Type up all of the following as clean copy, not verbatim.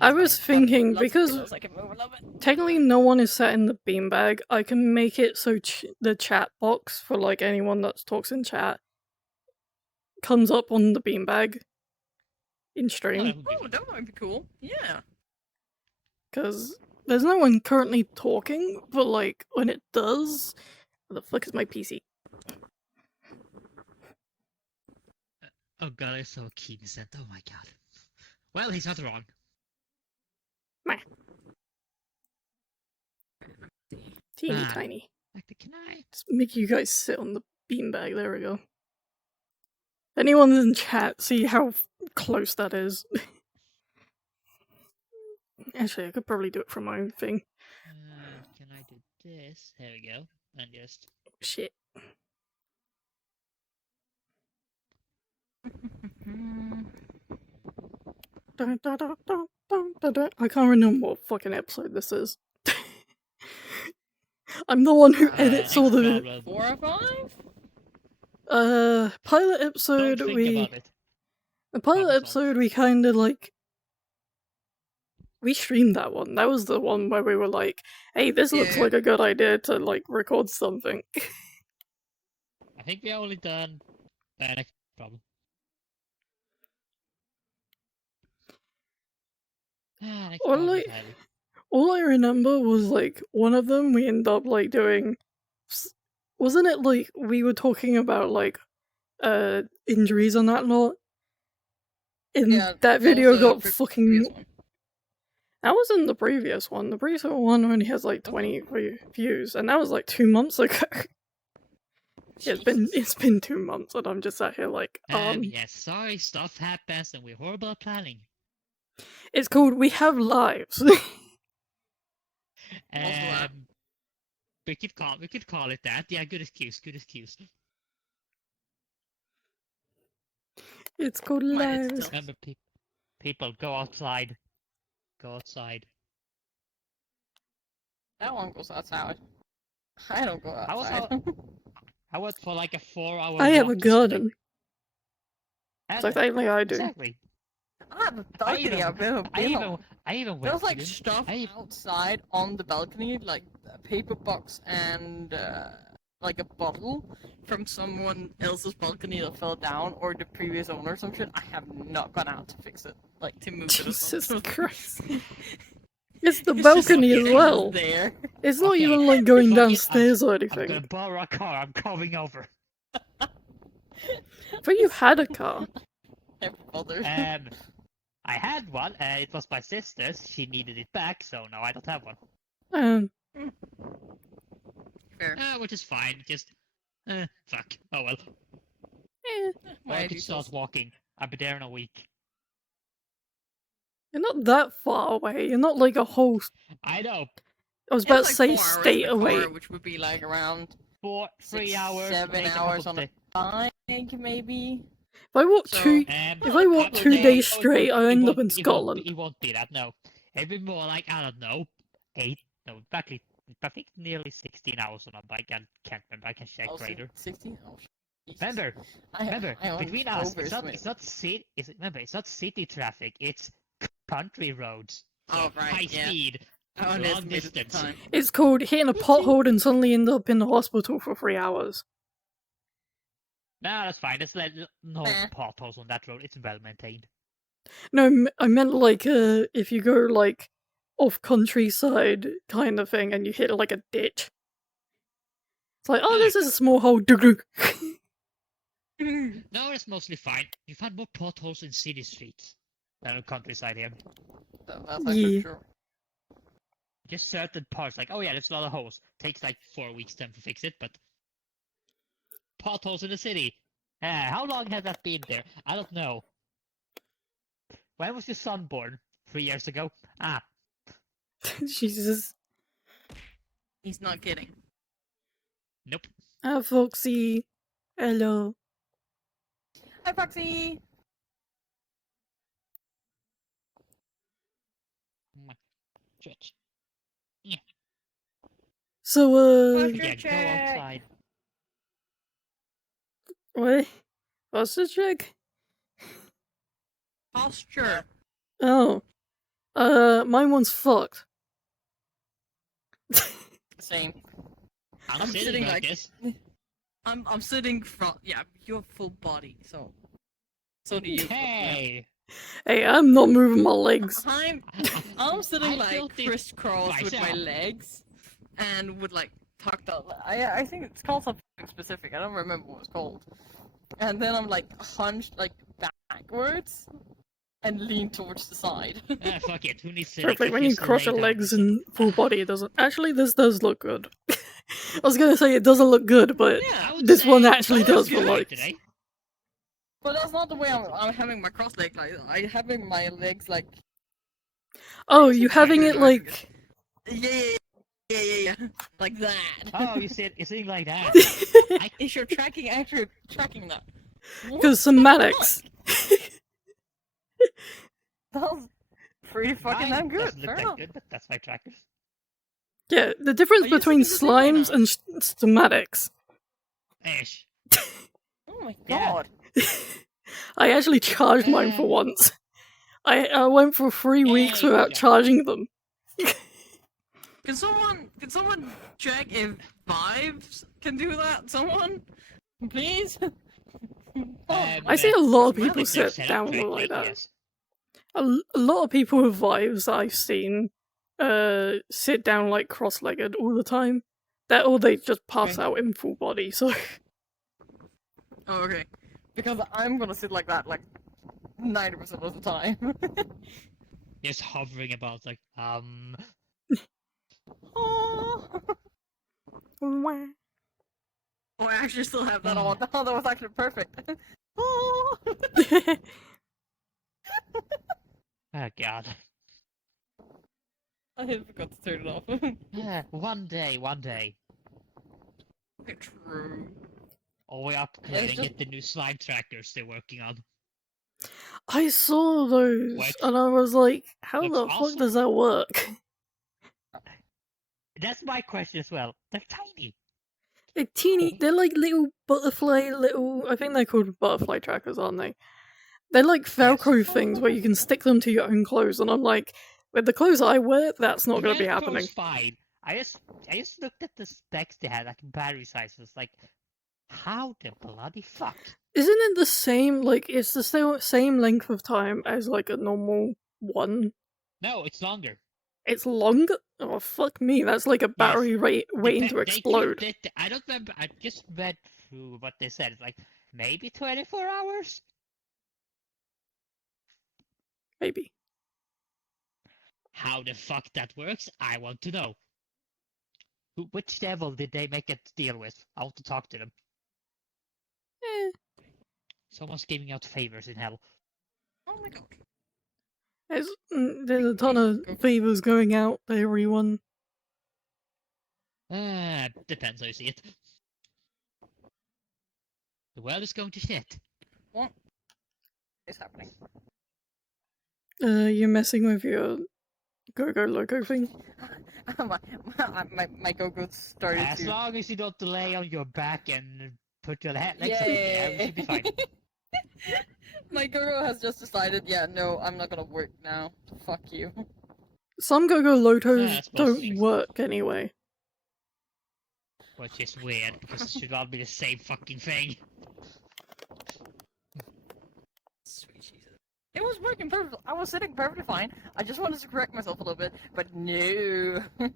I was thinking, Lots of because pillows I can move a little bit. technically no one is sat in the beanbag, I can make it so the chat box for like anyone that talks in chat comes up on the beanbag in stream. Oh, that might be cool. Yeah. Because there's no one currently talking, but like when it does, where the fuck is my PC? Oh god, I saw Kiwi sent. Oh my god. Well, he's not wrong. Meh. Teeny Ah. tiny. Like the canine. Just make you guys sit on the beanbag. There we go. Anyone in chat, see how close that is. Actually, I could probably do it from my own thing. Can I do this? There we go. And just... Shit. Dun, dun, dun, dun, dun, dun, dun. I can't remember what fucking episode this is. I'm the one who edits all the... 4 or 5? Pilot episode, Don't think about it. The pilot Problem solved. episode, we kinda like... We streamed that one. That was the one where we were like, hey, this looks Yeah. like a good idea to, like, record something. I think we only done the next problem. Next Or, problem like, is heavy. all I remember was, like, one of them we ended up, like, doing... Wasn't it, like, we were talking about, like, injuries on that lot? And Yeah, that video was the got previous fucking... one. That wasn't the previous one. The previous one only has, like, 20 views, and that was, like, 2 months ago. Yeah, it's been 2 months, and I'm just sat here like, yes, sorry, stuff happens and we're horrible at planning. It's called We Have Lives. We could call it that. Yeah, good excuse, good excuse. It's called Might need to Lives. tell. Remember, people, go outside. Go outside. That one goes outside. I don't go How was outside. I went for like a 4-hour I have a walk garden. yesterday. So technically I do. Exactly. I have a balcony. I've been I even went There's to like the- stuff I- outside on the balcony, like a paper box and like a bottle from someone else's balcony that fell down, or the previous owner or some shit. I have not gone out to fix it, like to move it or Jesus something. Christ. It's the It's just balcony as fucking well. there. It's not Okay, even like going fuck it, downstairs or I'm gonna anything. borrow a car. I'm coming over. But you had a car. Never bothered. I had one. It was my sister's. She needed it back, so now I don't have one. Fair. Which is fine. Just fuck. Oh well. Why I do can you start so- walking. I'll be there in a week. You're not that far away. You're not like a whole... I know. I was about It's to like say 4 hours in state the away. car, which would be like around 3 6, hours. 7 take a hours couple on a bike, maybe. If I walk So- two... If I walk couple 2 days, days straight, I end up in It Scotland. won't be that. No, it'd be more like I don't know, 8. No, exactly. I think nearly 16 hours on a bike. I can't remember. I can check Oh, later. 16? Oh, Jesus. Remember, I between us, it's not city. It's not city traffic. It's country roads. So Oh, right, high yeah. speed, I long underestimated the distance. time. It's called hitting a pothole and suddenly end up in the hospital for 3 hours. No, that's fine. There's no Nah. potholes on that road. It's well maintained. No, I meant like if you go like off countryside kind of thing and you hit like a ditch. It's like, oh, this is a small hole. No, it's mostly fine. You find more potholes in city streets than on countryside here. That's actually Yeah. true. Just certain parts, like, oh yeah, there's a lot of holes. Takes like 4 weeks time to fix it, but potholes in the city. How long has that been there? I don't know. When was your son born? 3 years ago? Ah, Jesus. He's not kidding. nope. Ah, Foxy. Hello. Hi, Foxy! Stretch. So, Posture Yeah, go check! outside. what? What's the check? Posture! Oh. Mine one's fucked. Same. I'm I'm sitting sitting like like- this. I'm sitting front. Yeah, you have full body, so do you. Hey! Hey, I'm not moving my legs. I'm sitting I like built it crisscross with my myself. legs, and with like tucked up. I think it's called something specific. I don't remember what it's called. And then I'm like hunched like backwards, and lean towards the side. Ah, fuck it. Who needs to Perfect. When you just cross lay your down legs or in full body, it doesn't. Actually, this does look good. I was gonna say it doesn't look good, but Yeah, I would this one say actually that does looks for good like. today. But that's not the way I'm having my cross leg. Like I'm having my legs like. Oh, Is you it having right? it like. Yeah, like that. Oh, you're sitting like that. Is your tracking actually tracking that? Because somatics. That was pretty fucking damn Mine good. doesn't look Fair that enough. good, but that's my tracker. Yeah, the difference Are you between sticking to the right slimes now? and stomatics. Ish. Oh my Yeah. god. I actually charged mine for once. I went for 3 weeks Hey, without good job. charging them. Can someone check if Vibes can do that? Someone? Please? I see a lot of people if they're sit set up down correctly, like that. yes. A lot of people with vibes that I've seen sit down like cross-legged all the time. That or they just pass Okay. out in full body. So Oh, okay. Because I'm gonna sit like that like 90% of the time. Just hovering about like, Oh, Wah. I actually still have that on. Oh, that was actually perfect. Oh. oh god. I forgot to turn it off. Yeah, one day. True. Or we're upgrading get the new slime trackers they're working on. I saw those What? and I was like, how Looks the fuck awesome. does that work? That's my question as well. They're tiny. They're teeny. They're like little butterfly, little. I think they're called butterfly trackers, aren't they? They're like Velcro things where you can stick them to your own clothes, and I'm like, with the clothes I wear, that's not going to be Velcro's happening. fine. I just looked at the specs they had, like battery sizes. Like, how the bloody fuck? Isn't it the same? Like, it's the same length of time as like a normal one. No, it's longer. It's longer. Oh fuck me! That's like a battery rate waiting to explode. I don't remember. I just read through what they said. It's like maybe 24 hours. Maybe. How the fuck that works, I want to know. Which devil did they make a deal with? I want to talk to them. Eh. Someone's giving out favors in hell. Oh my god. There's a ton of favors going out to everyone. Depends how you see it. The world is going to shit. What is happening? You're messing with your Go-Go Loco thing? my go-go started As to... long as you don't lay on your back and put your legs up in the air, you should be fine. My go-go has just decided, yeah, no, I'm not gonna work now. Fuck you. Some Go-Go Lotos that's don't mostly- work anyway. Which is weird, because it should all be the same fucking thing. Sweet Jesus. It was working perfectly. I was sitting perfectly fine. I just wanted to correct myself a little bit, but no. Nah.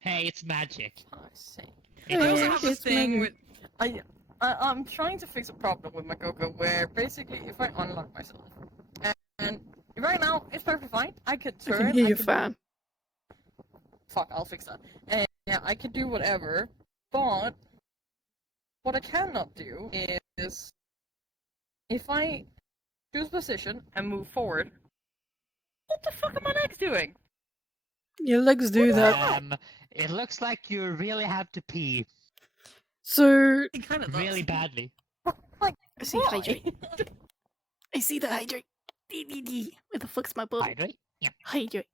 Hey, it's magic. I see. It I also Yeah, works. have a it's thing magic. with I'm trying to fix a problem with my go-go where basically if I unlock myself and right now it's perfectly fine. I could I turn. can hear your could fan. Fuck, I'll fix that. And yeah, I can do whatever, but what I cannot do is if I choose position and move forward. What the fuck are my legs doing? Your legs do that. It looks like you really have to pee So It kind of really badly. Like, I see why? hydrate. I see the hydrate. Where the fuck's my button? Hydrate? Yeah. Hydrate.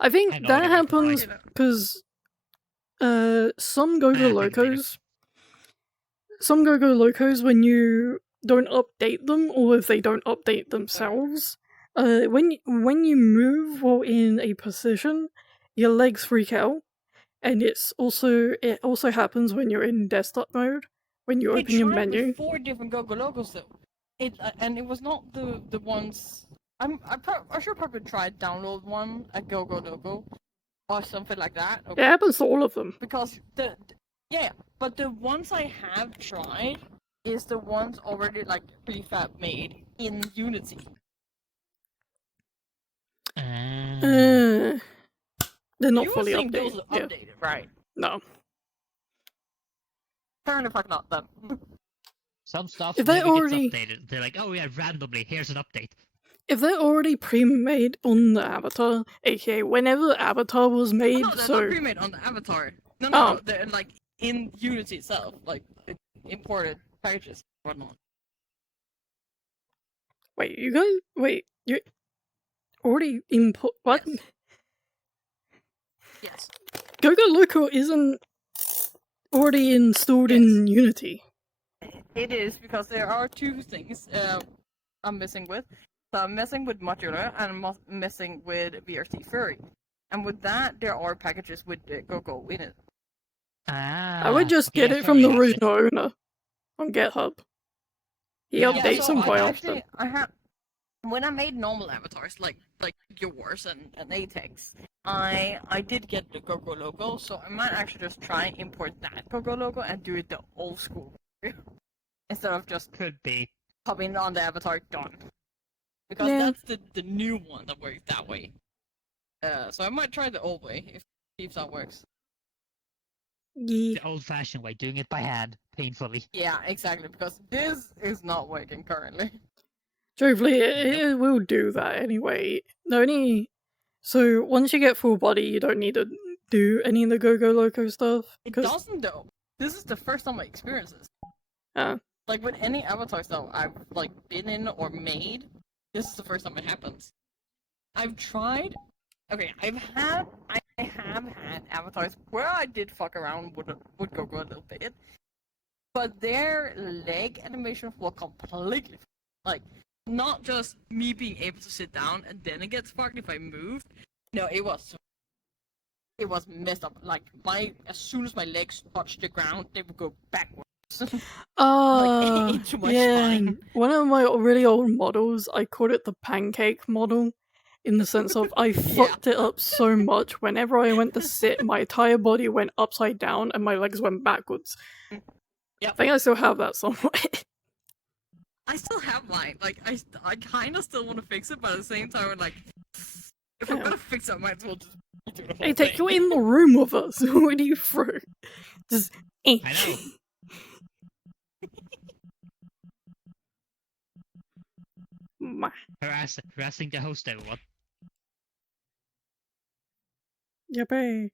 I think I know that what I mean, happens hydrate. because some Go-Go I couldn't think of- Locos, some Go-Go Locos, when you don't update them, or if they don't update themselves, When you move while in a position, your legs freak out, and it also happens when you're in desktop mode when you I open your tried menu. with 4 different Go-Go logos though. And it was not the ones. I should probably try download one a Go-Go logo or something like that. It happens to all of them. Because but the ones I have tried is the ones already like prefab made in Unity. They're not You were fully saying updated. those are Yeah. updated, right? No. Fair enough, not them. Some stuff If they never already- gets updated. They're like, oh yeah, randomly, here's an update. If they're already pre-made on the avatar, aka whenever the avatar was made, No, they're so not pre-made on the avatar. No, Oh. they're like in Unity itself, like imported packages and whatnot. you already import what? Yes. Yes. Gogo Loco isn't already installed in Unity. It is because there are two things I'm messing with. So I'm messing with modular and I'm messing with VRC Furry. And with that, there are packages with Go in it. Ah, I would just get yeah, it from the Furry has it. original owner on GitHub. He Yeah, updates them quite often. I have when I made normal avatars like yours and Atex, I did get the Go logo, so I might actually just try and import that Go logo and do it the old school way. Instead of just Could be. popping on the avatar done. Because Yeah. that's the new one that works that way. So I might try the old way if that works. Yeah. The old-fashioned way, doing it by hand, painfully. Yeah, exactly, because this is not working currently. Truthfully, it will do that anyway. So once you get full body, you don't need to do any of the Go Loco stuff. It 'cause- doesn't though. This is the first time I experience this. Uh, Like with any avatar stuff I've like been in or made, this is the first time it happens. I've tried. Okay, I have had avatars where I did fuck around with Go a little bit, but their leg animations were completely like not just me being able to sit down and then it gets fucked if I moved. No, it was messed up. Like as soon as my legs touched the ground, they would go backwards. Into my yeah. spine. One of my really old models, I called it the pancake model, in the sense of I fucked it up so much. Whenever I went to sit, my entire body went upside down and my legs went backwards. Yep. I think I still have that somewhere. I still have mine. Like I kind of still want to fix it, but at the same time, I'm like, if I'm Yeah. gonna fix it, I might as well just do the whole Hey, take thing. you in the room with us. What do you throw? Just. I know. Ma- Harassing the host, everyone. Yippee.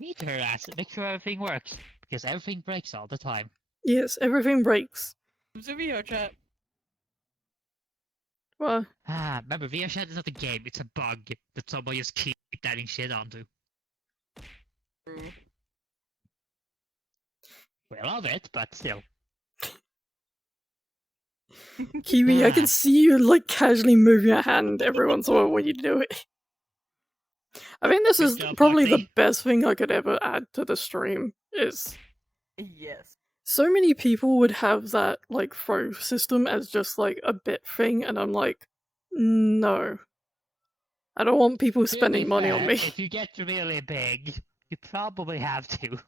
Need to harass it, make sure everything works. Because everything breaks all the time. Yes, everything breaks. It's a video chat. Well, Remember, VRChat is not a game, it's a bug that someone just keep adding shit onto. True. We love it, but still. Kiwi, I can see you like casually move your hand every once in a while when you do it. I think this Good is job, probably the Foxy. best thing I could ever add to the stream. Is Yes. so many people would have that like throw system as just like a bit thing, and I'm like, no, I don't want people To be spending money on fair, me. If you get really big, you probably have to.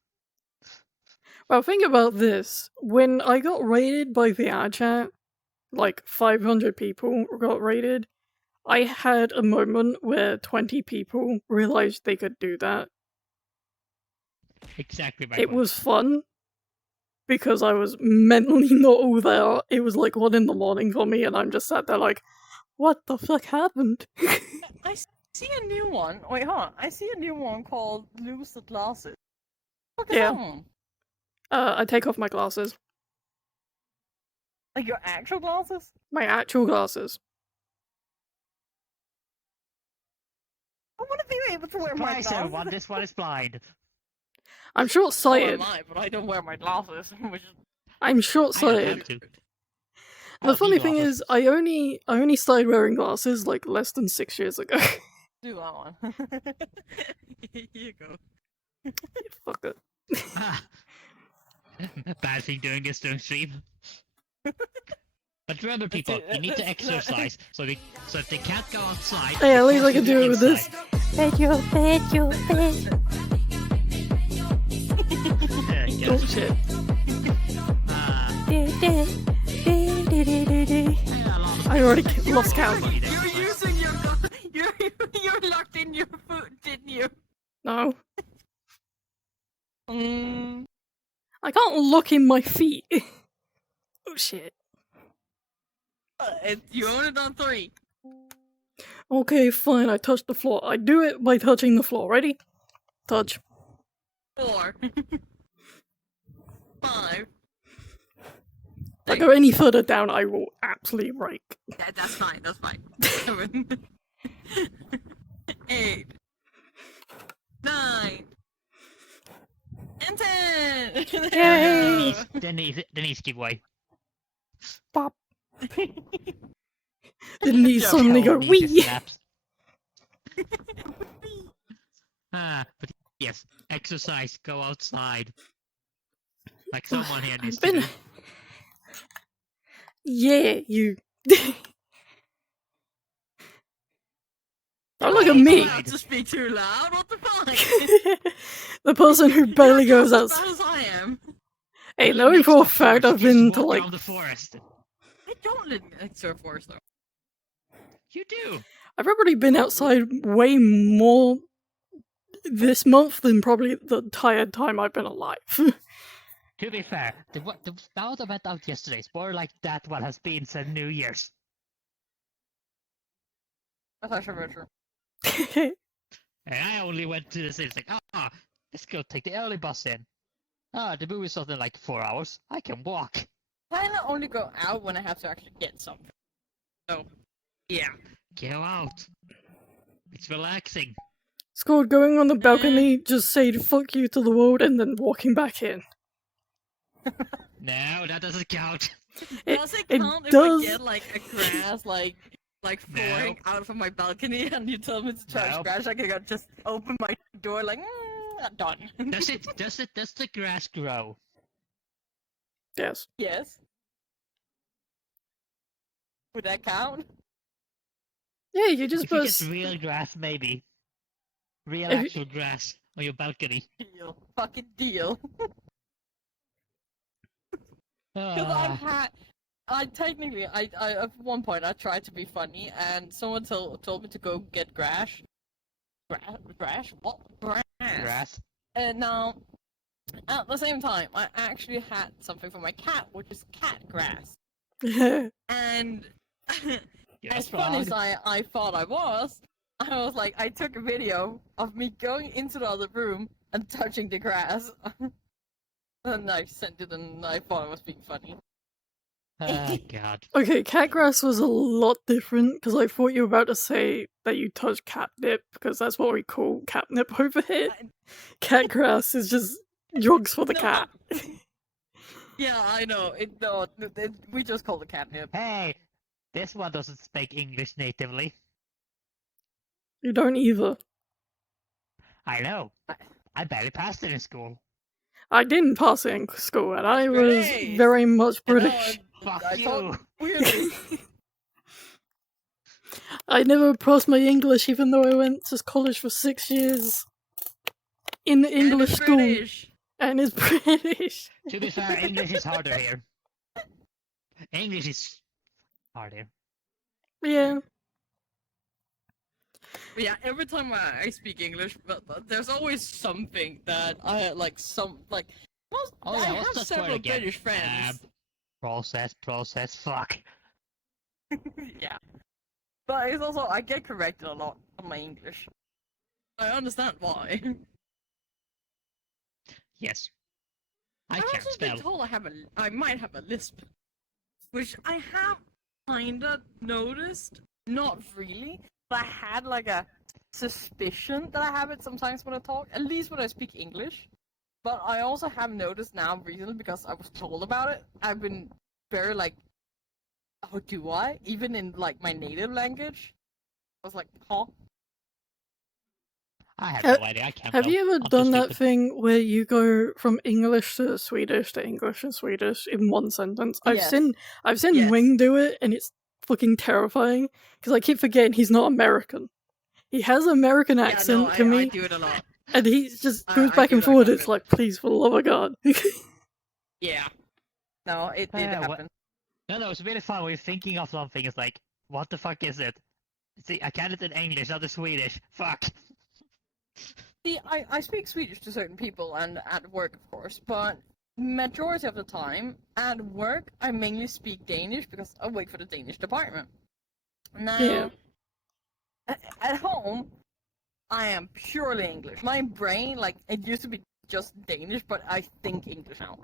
Well, think about this. When I got raided by VR chat, like 500 people got raided, I had a moment where 20 people realized they could do that. Exactly my It point. was fun because I was mentally not all there. It was like 1 a.m. for me, and I'm just sat there like, what the fuck happened? I see a new one. Wait, hold on. I see a new one called Lose the Glasses. What is Yeah. that one? I take off my glasses. Like your actual glasses? My actual glasses. I want to be able to wear my Surprise glasses. everyone, this one is blind. I'm So short-sighted. am I, but I don't wear my glasses, which is I'm I don't short-sighted. have to. The Oh, funny people thing offer- is, I only started wearing glasses like less than 6 years ago. Do that one. Here you go. Fuck it. Ah, bad thing doing this during stream. But remember, people, you need to exercise. So if they can't go outside, Hey, at least I can force them do it with this. inside. Thank you. Yes. Oh shit. Ah, I already lost count. You're using your you're locked in your foot, didn't you? No. Mm. I can't look in my feet. Oh shit. You own it on 3. Okay, fine, I touched the floor. I do it by touching the floor. Ready? Touch. 4. 5. If I go any further down, I will absolutely rake. That's fine. That's fine. 7. 8. 9. And 10. Yay! Denise, give way. Pop. Didn't he suddenly go, Denise wee? snaps. But yes, exercise, go outside. Like someone here needs I've to been. do. Yeah, you. Don't look at You're me. allowed to speak too loud. What the fuck? The person who barely goes You're as outside. bad as I am. Hey, knowing for a fact I've been to Walk like. around the forest. I don't live next to a forest though. You do. I've probably been outside way more this month than probably the entire time I've been alive. To be fair, the bout that went out yesterday is more like that what has been since New Year's. That's actually very true. And I only went to the city. It's like, let's go take the early bus in. The movie's something like 4 hours. I can walk. I only go out when I have to actually get something. So, yeah. Go out. It's relaxing. It's called going on the balcony, just saying fuck you to the world and then walking back in. No, that doesn't count. Does it it count if does. I get like a grass like flooring out from my balcony and you tell me to charge No. grass? I can just open my door like done. Does the grass grow? Yes. Yes. Would that count? Yeah, you just If you put. get real grass, maybe. Real If you- actual grass on your balcony. Deal. Fucking deal. Because I at one point I tried to be funny and someone told me to go get grass. Grass? What? Grass. And now, at the same time, I actually had something for my cat, which is cat grass. And You're as a fun as fraud. I thought I was like, I took a video of me going into the other room and touching the grass. And I sent it and I thought I was being funny. Oh, God. Okay, catgrass was a lot different because I thought you were about to say that you touched catnip because that's what we call catnip over here. Catgrass is just drugs for the No. cat. Yeah, I know. We just call it catnip. Hey, this one doesn't speak English natively. You don't either. I know. I barely passed it in school. I didn't pass it in school and I was Great. very much And now British. Fuck I you. talk weirdly. I never passed my English even though I went to college for 6 years in the And English it's school British. and it's British. To be fair, English is harder here. English is harder. Yeah. But yeah, every time I speak English, but there's always something that I like. Most, Oh, I yeah, what's have that several word again? British friends. Process, fuck. Yeah, but it's also I get corrected a lot on my English. I understand why. Yes. I I've can't also been spell. told I might have a lisp, which I have kinda noticed. Not really, but I had like a suspicion that I have it sometimes when I talk, at least when I speak English. But I also have noticed now recently because I was told about it. I've been very like Oh, do I? Even in like my native language? I was like, huh? I have Ha- no idea. I can't Have tell. you ever I'm too done that stupid. thing where you go from English to Swedish to English and Swedish in one sentence? Yes. I've seen Yes. Wing do it, and it's fucking terrifying because I keep forgetting he's not American. He has an American Yeah, no, accent to I me, do it a lot. and he just goes I back do and that forward. quite a It's bit. like, please, for the love of God. Yeah. No, it What? happens. No, it's really fun when you're thinking of something. It's like, what the fuck is it? See, I can't it in English, not in Swedish. Fuck. See, I speak Swedish to certain people and at work, of course, but majority of the time at work I mainly speak Danish because I wait for the Danish department. Yeah. Now, at home, I am purely English. My brain, like, it used to be just Danish, but I think English now.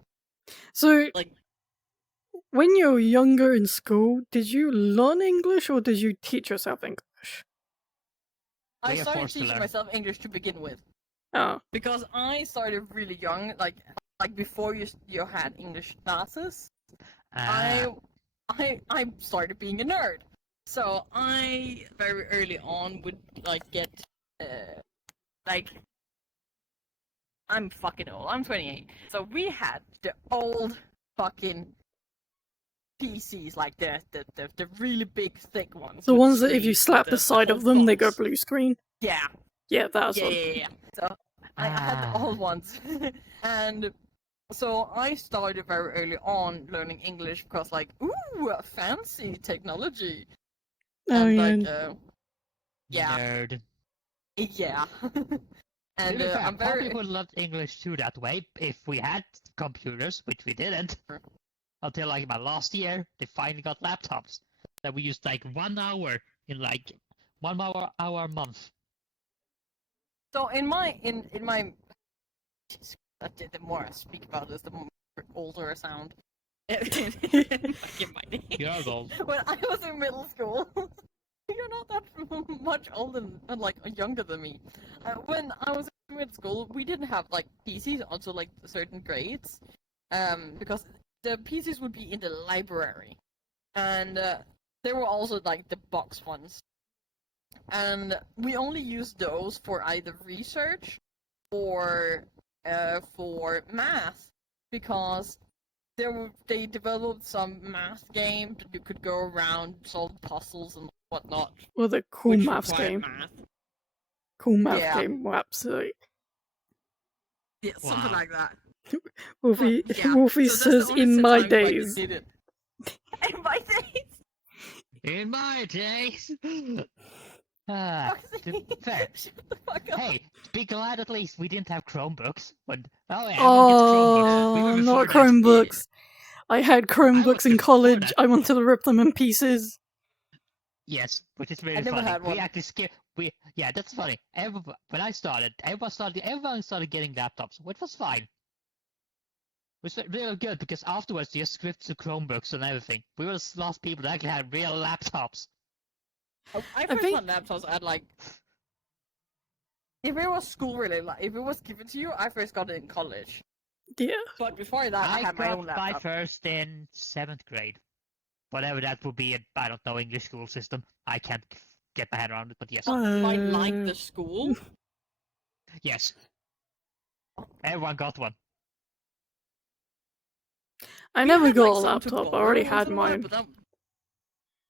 So, Like, when you were younger in school, did you learn English or did you teach yourself English? I We are started forced to teaching learn. myself English to begin with Oh, because I started really young, like before you had English classes. Ah, I started being a nerd. So I very early on would like get like I'm fucking old. I'm 28. So we had the old fucking PCs, like the really big thick ones the with ones that if you screens with slap the the side whole of them, they go box. blue screen. Yeah, Yeah, that's yeah, one. yeah, yeah. yeah. So I had the old ones, and so I started very early on learning English because like, ooh, fancy technology. Oh, And yeah. like yeah, nerd. yeah. To And be fair, I'm probably very would have learned English too that way if we had computers, which we didn't. Until like about last year, they finally got laptops that we used like 1 hour in like 1 hour a month. so in my the more I speak about this, the more older I sound. Fucking my name. You're old. When I was in middle school, you're not that much older and like younger than me. When I was in middle school, we didn't have like PCs until like certain grades, because the PCs would be in the library, and there were also like the box ones, and we only used those for either research or for math because they developed some math game that you could go around solve puzzles and whatnot, With a cool which maths required game. math. Cool math Yeah. game, absolutely. Yeah, something Wow. like that. Wolfie, Yeah. Wolfie So that's the says, only in my time, like, days. did it. In my days. In my days. Ah, fair. Shut the fuck up. Hey, be glad at least we didn't have Chromebooks. When everyone gets Chromebooks. We were Oh, before not that. Chromebooks. I had I was Chromebooks in before college. that. I wanted to rip them in pieces. Yes, which is very I never funny. had one. We actually skip. Yeah, that's funny. When I started, everyone started getting laptops, which was fine. Which was really good because afterwards they just switched to Chromebooks and everything. We were the last people that actually had real laptops. I I first think- had laptops at like. If it was school related, like if it was given to you, I first got it in college. Yeah. But before that, I had my own got my laptop. first in 7th grade. Whatever that would be, I don't know, English school system. I can't get my head around it, but yes. Might like the school. Yes. Everyone got one. I We never had, got like, a some to laptop. I borrow already once had in a while, mine. but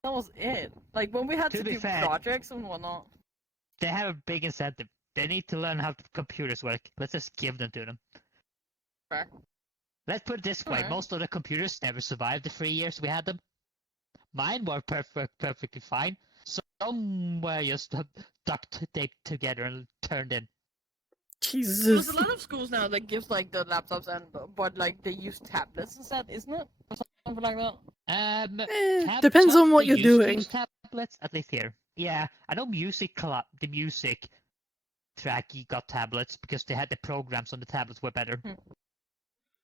that was it. Like when we had To to be do fair- projects and whatnot. They have a big incentive. They need to learn how computers work. Let's just give them to them. Fair. Let's put it this way. Alright. Most of the computers never survived the 3 years we had them. Mine were perfectly fine. Some were just duct taped together and turned in. There's Jesus. a lot of schools now that gives like the laptops but like they use tablets instead, isn't it? Or something like that. Depends on what they you're used to doing. use tablets, at least here. Yeah, I know the music track got tablets because they had the programs on the tablets were better.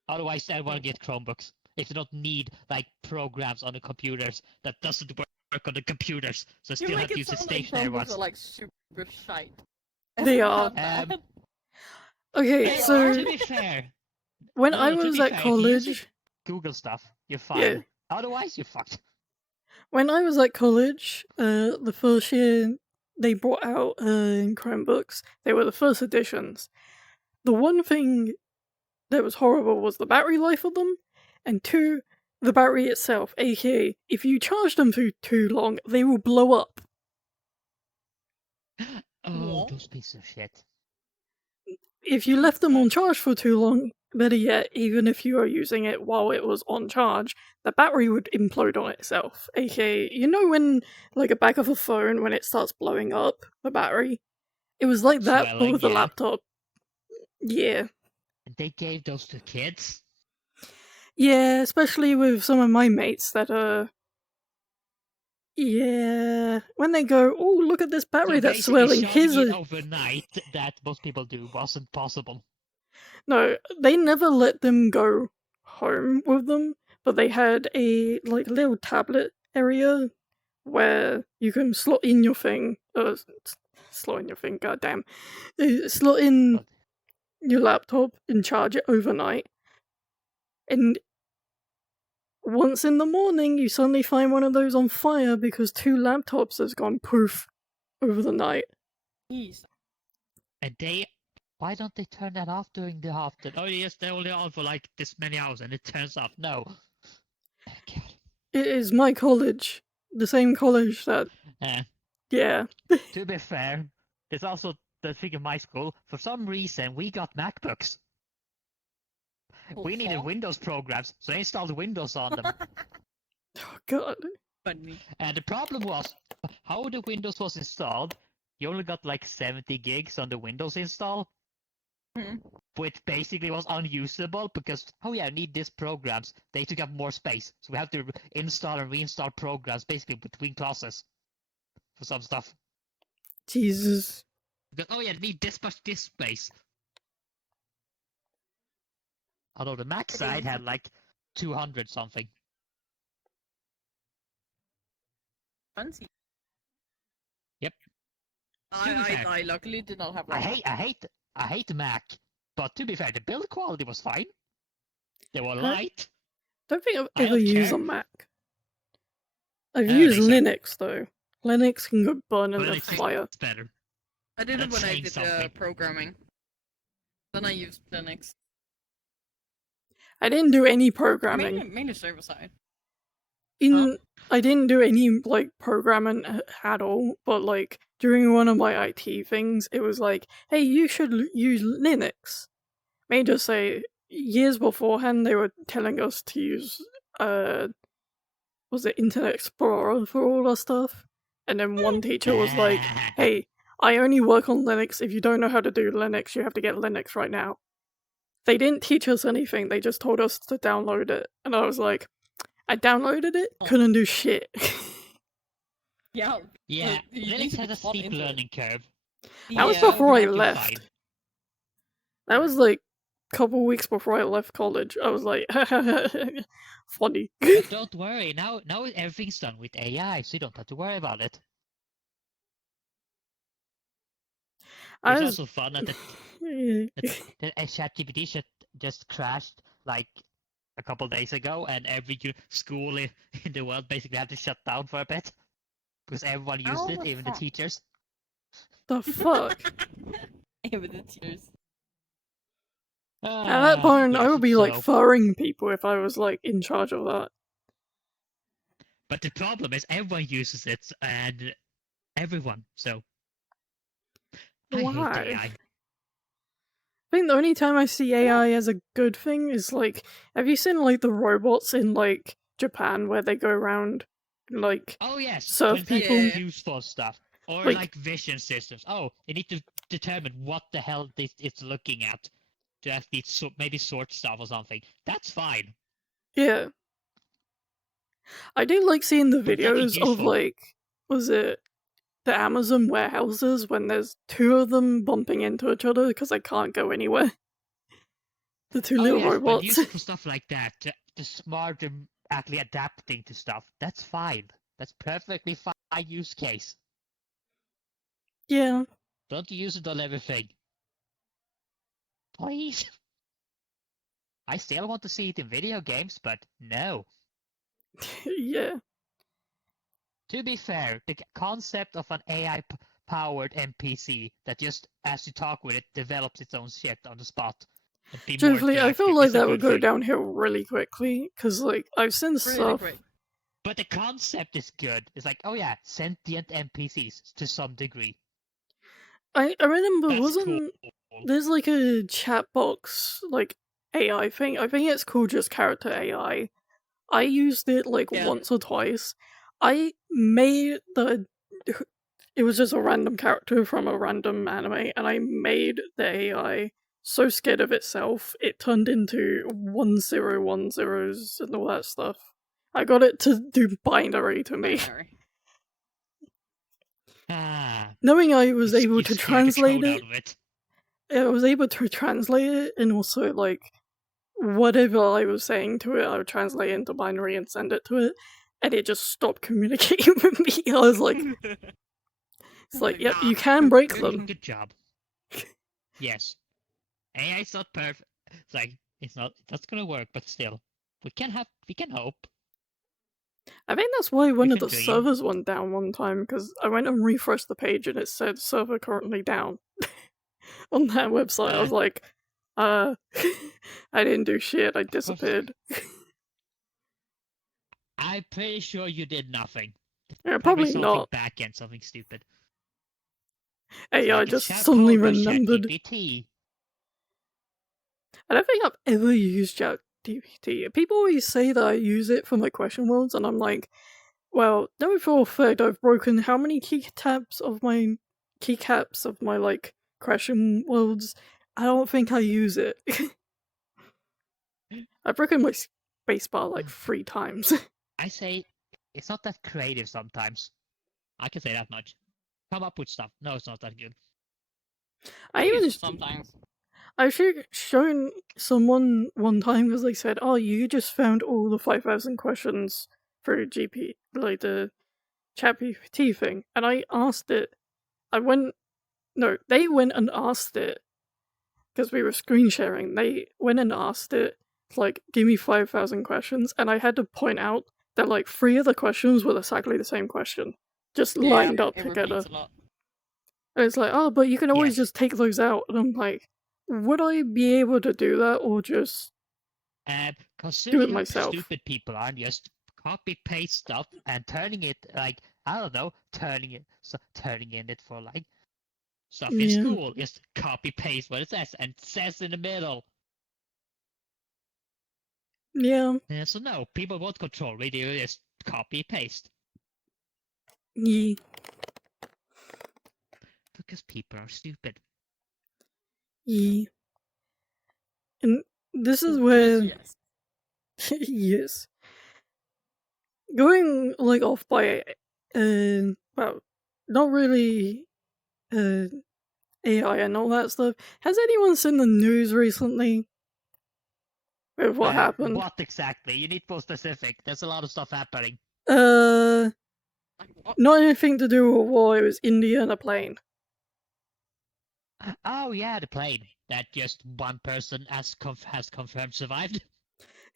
Otherwise, I want to get Chromebooks. If they don't need like programs on the computers that doesn't work on the computers, so You still make have to it use the sound like stationary Chromebooks ones. are like super shite. They are. Bad. Okay, Hey, so to be fair, when no, I to was be at fair, if you use college, Google stuff, you're Yeah. fine. Otherwise, you're fucked. When I was at college, the first year they brought out Chromebooks. They were the first editions. The one thing that was horrible was the battery life of them, and two, the battery itself, aka if you charge them for too long, they will blow up. Oh, What? those pieces of shit. If you left them on charge for too long, better yet, even if you are using it while it was on charge, the battery would implode on itself. aka, you know when, like a back of a phone, when it starts blowing up, the battery? It was like that, but Swelling, with a yeah. laptop. Yeah. And they gave those to kids? Yeah, especially with some of my mates that are. Yeah. When they go, oh, look at this battery So that's basically, swelling, here's charging it a. overnight that most people do wasn't possible. No, they never let them go home with them, but they had a like little tablet area where you can slot in your thing. Slot in your thing, goddamn. Slot in But your laptop and charge it overnight. And once in the morning, you suddenly find one of those on fire because two laptops has gone poof over the night. Jeez. and they, why don't they turn that off during the afternoon? Oh yes, they're only on for like this many hours, and it turns off. No. Oh, God. It is my college, the same college that. Yeah. To be fair, there's also the thing in my school. For some reason, we got MacBooks. We needed What? Windows programs, so they installed Windows on them. Oh god. And the problem was, how the Windows was installed, you only got like 70 gigs on the Windows install, which basically was unusable because, oh yeah, I need these programs. They took up more space, so we have to install and reinstall programs basically between classes for some stuff. Jesus. Because, oh yeah, I need this much disk space. Although the Mac side had like 200 something. Fancy. Yep. I luckily did not have I like hate the Mac, but to be fair, the build quality was fine. They were Huh? light. Don't think I've I ever don't used care. a Mac. I've I used think so. Linux though. Linux can go burn in the Linux fire. is better. I did it That's when I saying did something. programming. Then I used Linux. I didn't do any programming. Mainly server side. I didn't do any like programming at all, but like during one of my IT things, it was like, hey, you should use Linux. May just say years beforehand they were telling us to use was it Internet Explorer for all our stuff? And then one teacher was like, hey, I only work on Linux. If you don't know how to do Linux, you have to get Linux right now. They didn't teach us anything, they just told us to download it. And I was like, I downloaded it, couldn't do shit. Yeah. Yeah, you need Linux to be has a taught steep into it. learning curve. That was Yeah. before I Overnight, you're fine. left. That was like a couple weeks before I left college. I was like, funny. But don't worry, now everything's done with AI, so you don't have to worry about it. I It's was. also fun that the ChatGPT just crashed like a couple days ago, and every school in the world basically had to shut down for a bit because everyone used it, even the teachers. The fuck? Even the teachers. At that point, I Yes, would be like so- firing people if I was like in charge of that. But the problem is everyone uses it, and everyone. So I hate Why? AI. I think the only time I see AI as a good thing is like, have you seen like the robots in like Japan where they go around and like Oh yes, serve when people? Yeah. useful stuff, or Like- like vision systems. Oh, they need to determine what the hell it's looking at to actually maybe sort stuff or something. That's fine. Yeah. I do like seeing the But make it videos of useful. like, was it the Amazon warehouses when there's two of them bumping into each other because they can't go anywhere. The two Oh little yes, but robots. use it for stuff like that. To smart and actually adapting to stuff. That's fine. That's perfectly fine use case. Yeah. Don't use it on everything. Please. I still want to see it in video games, but no. Yeah. To be fair, the concept of an AI-powered NPC that just, as you talk with it, develops its own shit on the spot and be more Truthfully, I feel interactive like is a that would good go thing. downhill really quickly, because, like, I've seen Really stuff. quick. But the concept is good. It's like, oh yeah, sentient NPCs to some degree. I remember, That's wasn't cool. there's like a chat box, like, AI thing? I think it's called just Character AI. I used it, like, Yeah. once or twice. I made the. It was just a random character from a random anime, and I made the AI so scared of itself, it turned into 1010s and all that stuff. I got it to do binary to me. Binary. Knowing I was able you to scared the translate code it, out of it. I was able to translate it, and also, like, whatever I was saying to it, I would translate it into binary and send it to it, and it just stopped communicating with me. I was like, it's like, yep, you can break them. Good job. Yes. AI is not perfect. It's like, it's not, that's gonna work, but still. We can hope. I think that's why one We of the can dream. servers went down one time, because I went and refreshed the page and it said server currently down on that website. I was like, I didn't do shit, I disappeared. I'm pretty sure you did nothing. Yeah, Probably probably something not. backend, something stupid. AI Like, just chat suddenly code by remembered. ChatGPT. I don't think I've ever used ChatGPT. People always say that I use it for my question worlds, and I'm like, well, no, for a fact, I've broken how many keycaps of my like question worlds? I don't think I use it. I've broken my spacebar like 3 times. I say it's not that creative sometimes. I can say that much. Come up with stuff. No, it's not that good. I use even it sometimes. I've shown someone one time because they said, "Oh, you just found all the 5,000 questions for GP, like the ChatGPT thing," and I asked it. They went and asked it because we were screen sharing. They went and asked it, like, give me 5,000 questions, and I had to point out that like 3 of the questions were exactly the same question, just lined up it together. repeats a lot. And it's like, oh, but you can always Yes. just take those out. And I'm like, would I be able to do that or just Considering how myself? stupid people are, and just copy paste stuff and turning it like, I don't know, turning in it for like stuff in Yeah. school. Just copy paste what it says and it says in the middle. Yeah. So no, people won't control. They do just copy paste Yeah. because people are stupid. Yeah. And this is Because where yes. yes. Going like off by well, not really AI and all that stuff. Has anyone seen the news recently? With what happened? What exactly? You need more specific. There's a lot of stuff happening. Not Like, what? anything to do with war, it was India and a plane. Oh yeah, the plane that just one person has confirmed survived.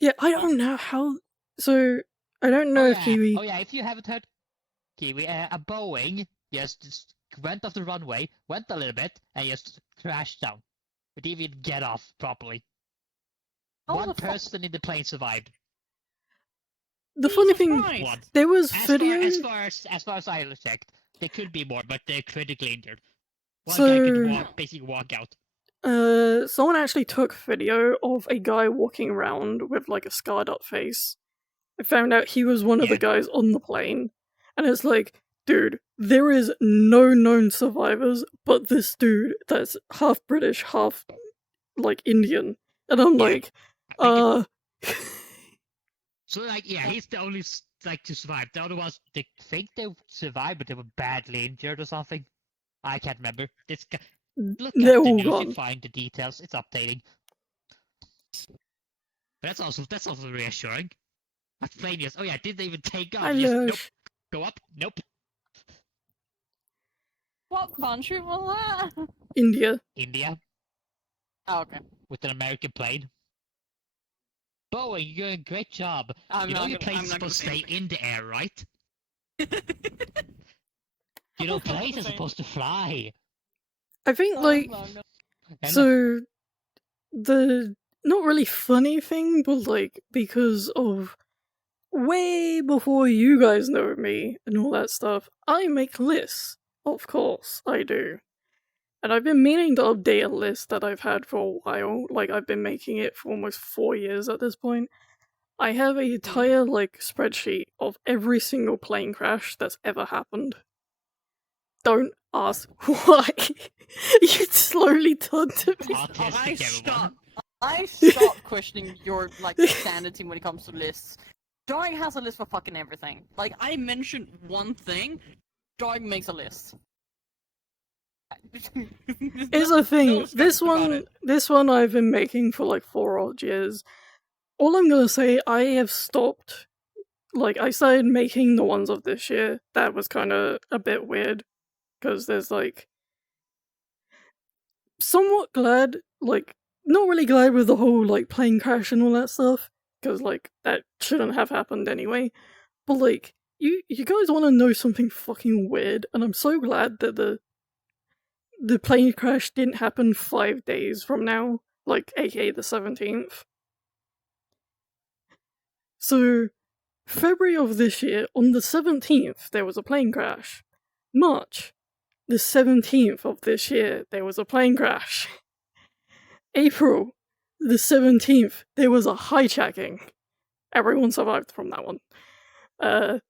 Yeah, I don't know how. So I don't know if Kiwi. Oh yeah, if you haven't heard, Kiwi, a Boeing just went off the runway, went a little bit, and just crashed down. It didn't even get off properly. One person in the plane survived. The funny Jesus thing, Christ. there was As video. As far as I checked, there could be more, but they're critically injured. One So, guy could basically walk out. someone actually took video of a guy walking around with like a scarred up face. I found out he was one of the guys on the plane, and it's like, dude, there is no known survivors but this dude that's half British, half like Indian, and I'm like, So like, yeah, he's the only like to survive. The other ones, they think they survived, but they were badly injured or something. I can't remember. Look they're up the all news, you gone. find the details. It's updating. But that's also reassuring. A plane just, oh yeah, did they even take off? Just, nope. Go up? Nope. What country was that? India. India. Oh, okay. With an American plane. Boeing, you're doing a great job. Your plane is supposed to stay in the air, right? You know, I was not planes gonna are say supposed to fly. I think I like was not gonna. And so the not really funny thing, but like because of way before you guys know me and all that stuff, I make lists. Of course, I do. And I've been meaning to update a list that I've had for a while. Like I've been making it for almost 4 years at this point. I have an entire like spreadsheet of every single plane crash that's ever happened. Don't ask why. You slowly turned to me. autistic, everyone. I stop questioning your like sanity when it comes to lists. Dog has a list for fucking everything. Like I mentioned one thing, dog makes a list. Here's No the thing. scraps about it. This one I've been making for like 4 odd years. All I'm gonna say, I have stopped. Like I started making the ones of this year. That was kind of a bit weird because there's like somewhat glad, like not really glad with the whole like plane crash and all that stuff because like that shouldn't have happened anyway. But like you guys want to know something fucking weird, and I'm so glad that the plane crash didn't happen 5 days from now, like aka the 17th. So February of this year, on the 17th, there was a plane crash. March, the 17th of this year, there was a plane crash. April, the 17th, there was a hijacking. Everyone survived from that one.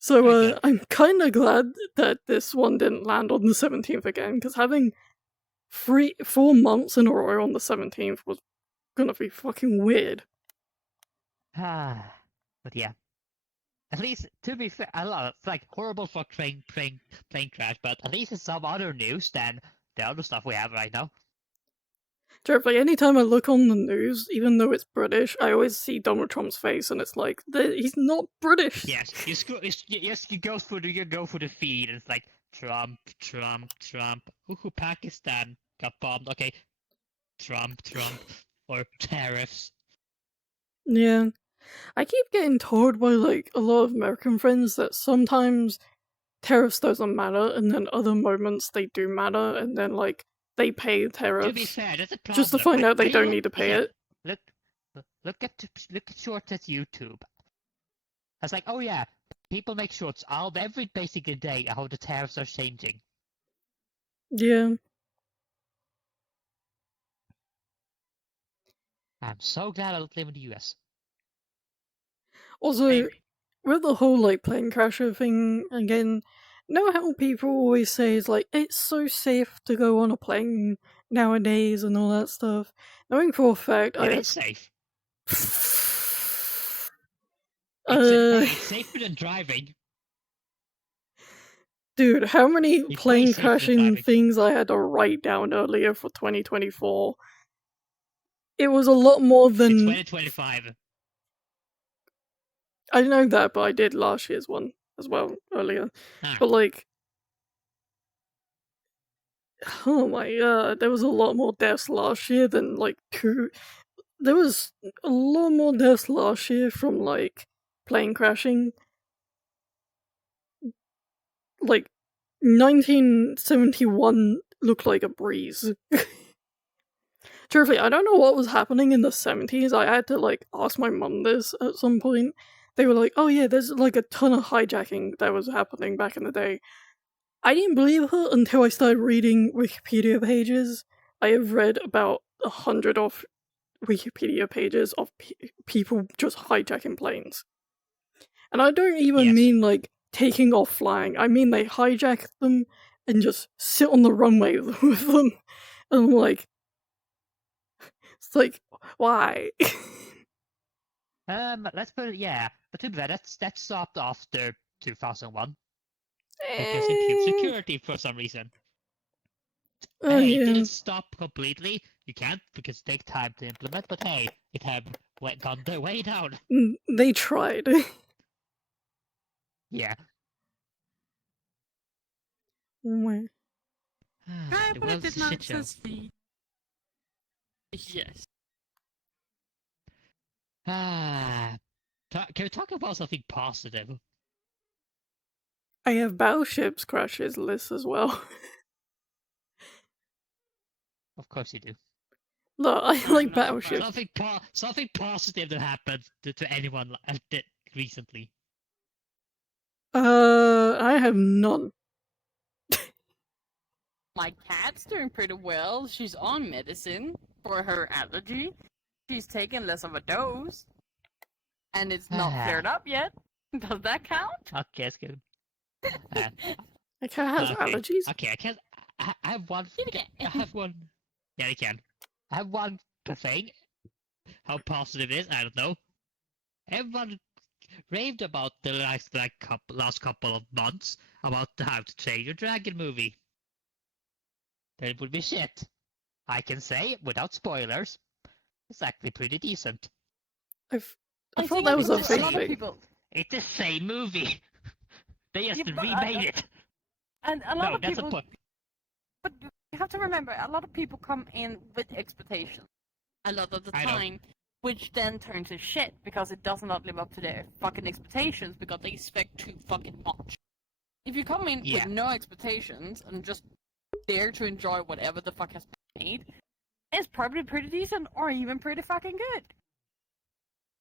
So I'm kind of glad that this one didn't land on the 17th again, because having 4 months in a row on the 17th was gonna be fucking weird. But yeah. At least, to be fair, I love it. It's like horrible for plane crash, but at least it's some other news than the other stuff we have right now. Sure, like anytime I look on the news, even though it's British, I always see Donald Trump's face, and it's like he's not British. Yes, you go for the feed, and it's like Trump, Trump, Trump. Ooh, Pakistan got bombed. Okay, Trump, Trump, or tariffs. Yeah, I keep getting told by like a lot of American friends that sometimes tariffs doesn't matter, and then other moments they do matter, and then like they pay To be tariffs fair, that's a just to problem. find out they I don't need to pay okay, it. look, look at shorts at YouTube. It's like, oh yeah, people make shorts all every basically day how the tariffs are changing. Yeah. I'm so glad I don't live in the US. Also, Maybe. with the whole like plane crasher thing again, know how people always say it's like it's so safe to go on a plane nowadays and all that stuff. Knowing for a fact, It I is safe. uh, Hey, it's safer than driving. dude, how many It's way plane safer than crashing driving. things I had to write down earlier for 2024? It was a lot more It's than 2025. I know that, but I did last year's one as well earlier. Ah, But like, oh my god, there was a lot more deaths last year than like two. There was a lot more deaths last year from like plane crashing. Like 1971 looked like a breeze. Truthfully, I don't know what was happening in the 70s. I had to like ask my mum this at some point. They were like, "Oh yeah, there's like a ton of hijacking that was happening back in the day." I didn't believe her until I started reading Wikipedia pages. I have read about 100 of Wikipedia pages of people just hijacking planes. And I don't even yes. mean like taking off flying. I mean they hijack them and just sit on the runway with them. And I'm like, it's like, why? Let's put it, yeah. But to be fair, that stopped after 2001 because improved Eh, security for some reason. oh Hey, did yeah, it stop completely? You can't because it takes time to implement. But hey, it had gone the way down. they tried. Yeah. Oh The world's a shit show. Yes. Can we talk about something positive? I have Battleships Crash's list as well. Of course you do. Look, I I'm like not Battleships. Something positive that happened to anyone recently. I have none. My cat's doing pretty well. She's on medicine for her allergy. She's taken less of a dose. And it's not flared up yet. Does that count? Okay, that's good. My cat has Okay. allergies. Okay, I can't. I have one. Yeah. I have one. Yeah, I can. I have one thing. How positive it is, I don't know. Everyone raved about the last couple of months about the How to Train Your Dragon movie. That it would be shit. I can say, without spoilers, it's actually pretty decent. I I thought think that was a it's a fake lot of thing. people, It's the same movie. They just Yeah, but remade it. and a lot No, of that's a people, point. but you have to remember, a lot of people come in with expectations a lot of the I know. time, which then turns to shit because it does not live up to their fucking expectations because they expect too fucking much. If you come in Yeah. with no expectations and just dare to enjoy whatever the fuck has been made, it's probably pretty decent or even pretty fucking good.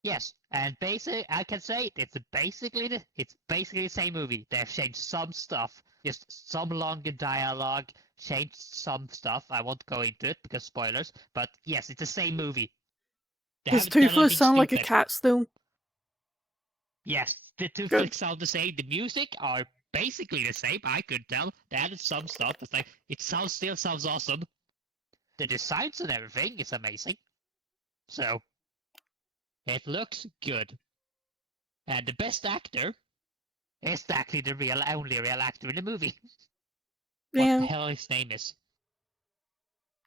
Yes, and basically, I can say it's basically the same movie. They've changed some stuff, just some longer dialogue, changed some stuff. I won't go into it because spoilers. But yes, it's the same movie. They Does haven't done Toothless anything sound like a stupid. cat still? Yes, the two Good. flicks sound the same. The music are basically the same. I could tell they added some stuff. It's like still sounds awesome. The designs and everything is amazing. So it looks good. And the best actor is actually the only real actor in the movie. What the Yeah. hell his name is?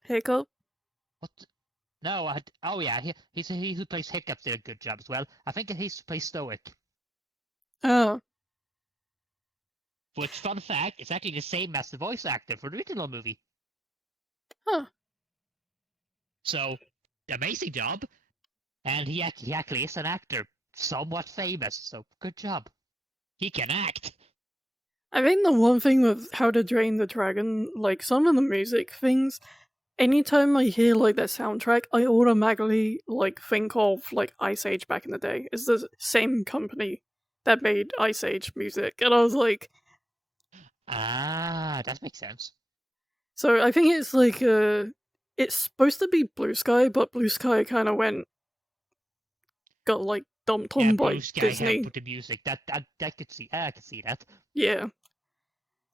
Hiccup. What? No, oh yeah, he who plays Hiccup did a good job as well. I think he's plays Stoic. Oh. Which, fun fact, is actually the same as the voice actor for the original movie. Huh. So, amazing job. And he actually is an actor, somewhat famous. So, good job. He can act. I think the one thing with How to Drain the Dragon, like some of the music things, anytime I hear like that soundtrack, I automatically like think of like Ice Age back in the day. It's the same company that made Ice Age music, and I was like, Ah, that makes sense. so I think it's like it's supposed to be Blue Sky, but Blue Sky kind of got like dumped Yeah, on by Blue Sky Disney. helped with the music. I could see that. Yeah.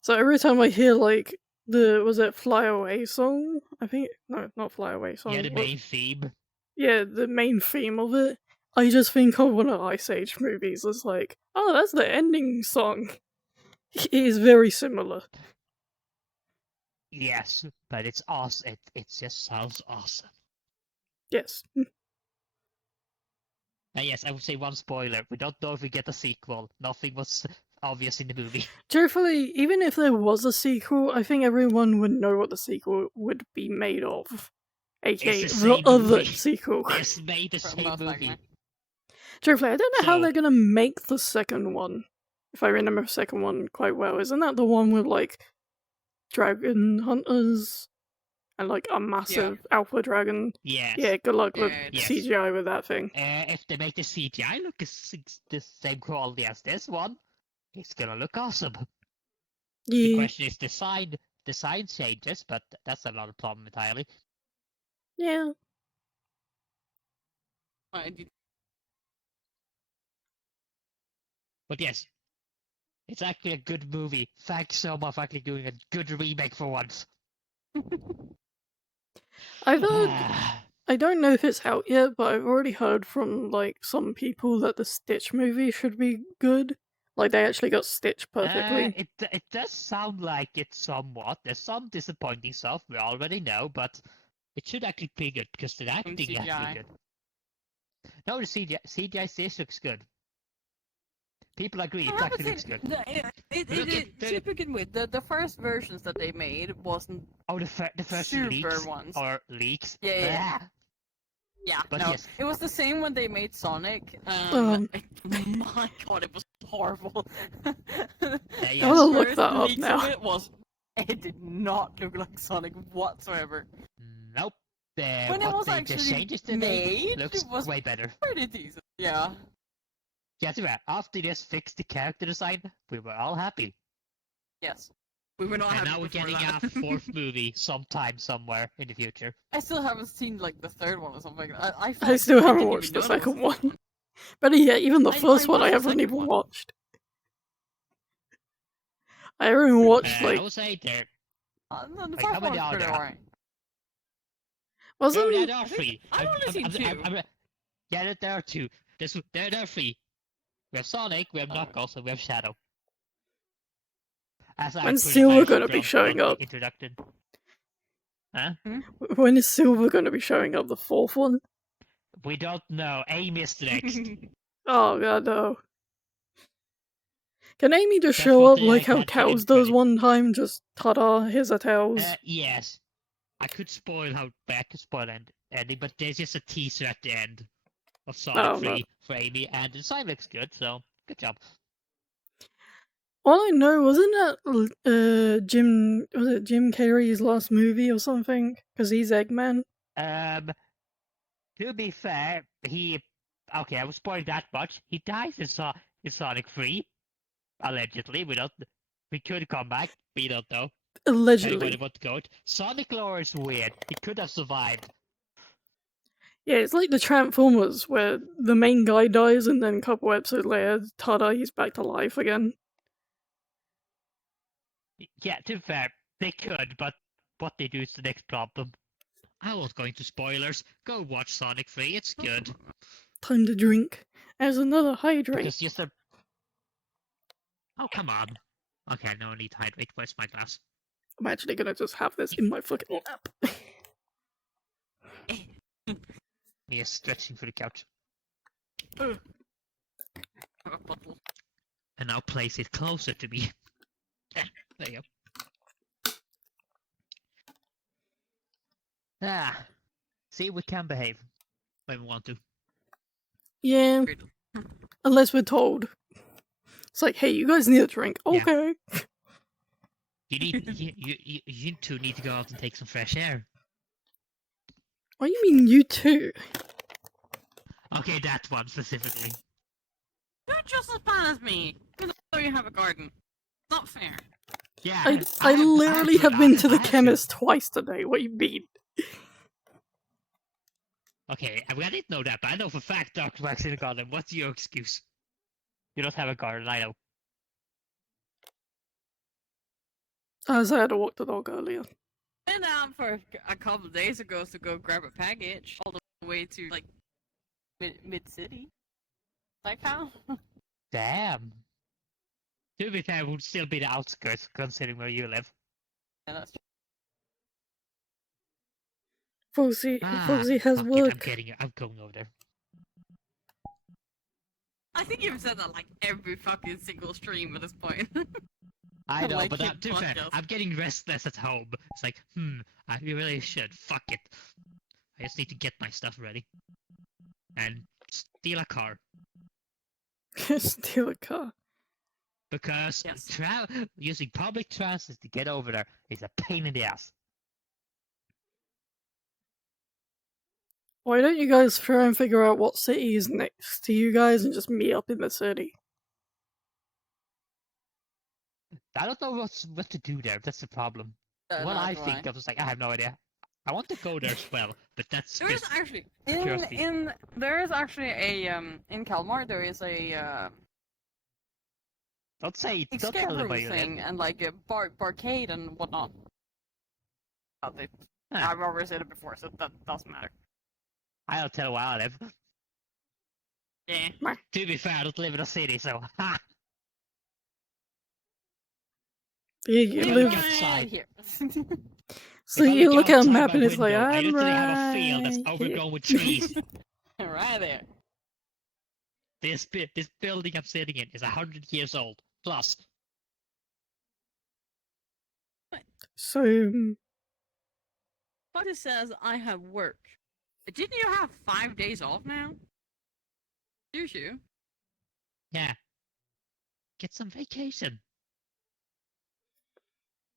So every time I hear like was it Fly Away song? I think no, not Fly Away song. Yeah, the main theme. Yeah, the main theme of it. I just think of one of Ice Age movies as like, oh, that's the ending song. It is very similar. Yes, but it's awesome. It just sounds awesome. Yes. And yes, I would say one spoiler. We don't know if we get a sequel. Nothing was obvious in the movie. Truthfully, even if there was a sequel, I think everyone would know what the sequel would be made of. AKA It's the the same other movie. sequel. It's made the same Most movie. likely. Truthfully, I don't know how So- they're gonna make the second one. If I remember the second one quite well. Isn't that the one with like dragon hunters and like a massive alpha dragon? Yes. Yeah, good luck with Yeah, Yes. CGI with that thing. If they make the CGI look the same quality as this one, it's gonna look awesome. The Yeah, question is design changes, but that's not a problem entirely. yeah. But yes, it's actually a good movie. Thanks so much for actually doing a good remake for once. I've heard. I don't know if it's out yet, but I've already heard from like some people that the Stitch movie should be good. Like they actually got Stitch perfectly. It does sound like it somewhat. There's some disappointing stuff we already know, but it should actually be good because the acting is CGI. actually good. No, the CGI Stitch looks good. People agree, it actually looks good. To begin with, the first versions that they made wasn't Oh, the first super leaks ones. or leaks. Yeah. Yeah, But no, yes. it was the same when they made Sonic. My god, it was horrible. Yeah, I yes. wanna look First that up leaks of now. it did not look like Sonic whatsoever. Nope. When it What was the actually changes they made, made looks it was way better. pretty decent. Yeah. Yeah, to be fair, after they just fixed the character design, we were all happy. Yes. We were not And happy now we're before getting that. a fourth movie sometime somewhere in the future. I still haven't seen like the third one or something. I feel I like still I haven't didn't watched even the know there was a second fourth one. But yeah, even the I first one I watched the haven't second even one. watched. I haven't watched I like would say there. The Like, how first many one's are pretty there? alright. No, there wasn't are three. I've only seen two. Yeah, there are two. There are three. We have Sonic, we have Knuckles, and we have Shadow. As I when's pretty Silver much gonna be showing up? introduced. Huh? When is Silver gonna be showing up? The fourth one? We don't know. Amy is next. Oh god no. Can Amy just That's show what up they like how had Tails in does credit. one time? Just ta-da, here's a Tails. Yes. I could spoil how bad to spoil ending, but there's just a teaser at the end of Sonic Oh, no. 3 for Amy, and the design looks good, so good job. All I know, wasn't that Jim Carrey's last movie or something? Because he's Eggman. To be fair, okay, I was spoiling that much. He dies in Sonic 3, allegedly. We could come back. We don't know. Anybody Allegedly. want to go? Sonic lore is weird. He could have survived. Yeah, it's like the Transformers, where the main guy dies and then a couple episodes later, ta-da, he's back to life again. Yeah, to be fair, they could, but what they do is the next problem. I won't go into spoilers. Go watch Sonic 3, it's good. Time to drink. As another hydrate. Because just a... Oh, come on. Okay, no need to hydrate. Where's my glass? I'm actually gonna just have this in my fucking lap. Me is stretching for the couch. And now place it closer to me. There you go. Ah. See, we can behave when we want to. Yeah. Unless we're told. It's like, hey, you guys need a drink. Yeah. Okay. You two need to go out and take some fresh air. What do you mean, you too? Okay, that one specifically. You're just as bad as me, even though you have a garden. Not fair. Yeah. I literally have been to the I have chemist twice today. What do you mean? Okay, I didn't know that, but I know for a fact Dr. Wax in a garden. What's your excuse? You don't have a garden, I know. I had to walk the dog earlier. Went out for a couple of days ago to go grab a package all the way to like mid city. Like how? Damn. To be fair, it would still be the outskirts, considering where you live. Yeah, that's true. Foxy has fuck it, work. I'm going over there. I think you've said that like every fucking single stream at this point. I know, Like but your to be fair, podcast. I'm getting restless at home. It's like, I really should. Fuck it. I just need to get my stuff ready. And steal a car. Steal a car. Because Yes. using public transit to get over there is a pain in the ass. Why don't you guys try and figure out what city is next to you guys and just meet up in the city? I don't know what to do there. That's the problem. What Neither I do think of is like, I have no idea. I want to go there as well, but that's There is just actually curiosity. there is actually a in Kalmar there is a Don't escape tell them room about your thing and like a barcade and whatnot. I've already said it before, so that doesn't matter. I'll tell where I live. Yeah. To be fair, I don't live in a city, so ha! You If I live. look outside- here. So if I you look out outside a map my and it's like, window, I I'm literally have a field that's right overgrown here. with trees. Right there. This building I'm sitting in is 100 years old plus. So, But it says I have work. Didn't you have 5 days off now? Do you? Yeah. Get some vacation.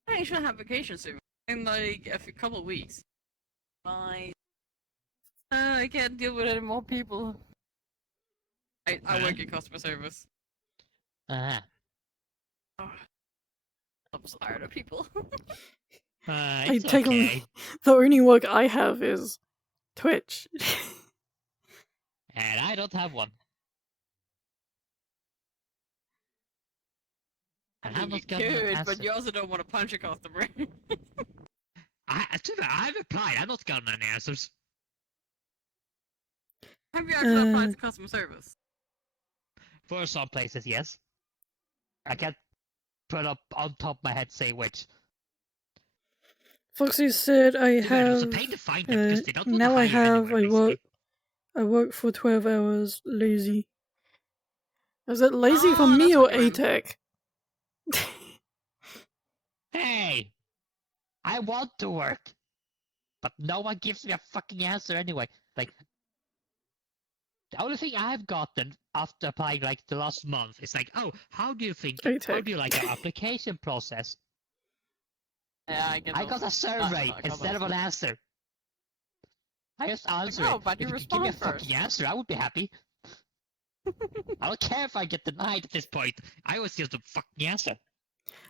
I should have vacation soon. In like a couple of weeks. I can't deal with any more people. I work in customer service. Uh-huh. I'm so tired of people. It's take okay. the only work I have is Twitch. And I don't have one. I And mean, I'm you not gonna could, answer. but you also don't want to punch a customer. I've applied. I'm not gotten any answers. Have you actually applied to customer service? For some places, yes. I can't put up on top of my head say which. Foxy said I Too bad it was a have. pain to find them because they don't want to Now I hire have. anyone, basically. I work for 12 hours. Lazy. Is it lazy for Oh, me that's or what you meant. ATEC? Hey! I want to work! But no one gives me a fucking answer anyway. Like, the only thing I've gotten after applying like the last month is like, oh, how do you like our application process? Yeah, I get I got a survey I got instead of those. an answer. I just answer Oh, it. but you If you could give me a respond fucking first. answer, I would be happy. I don't care if I get denied at this point. I always give the fucking answer.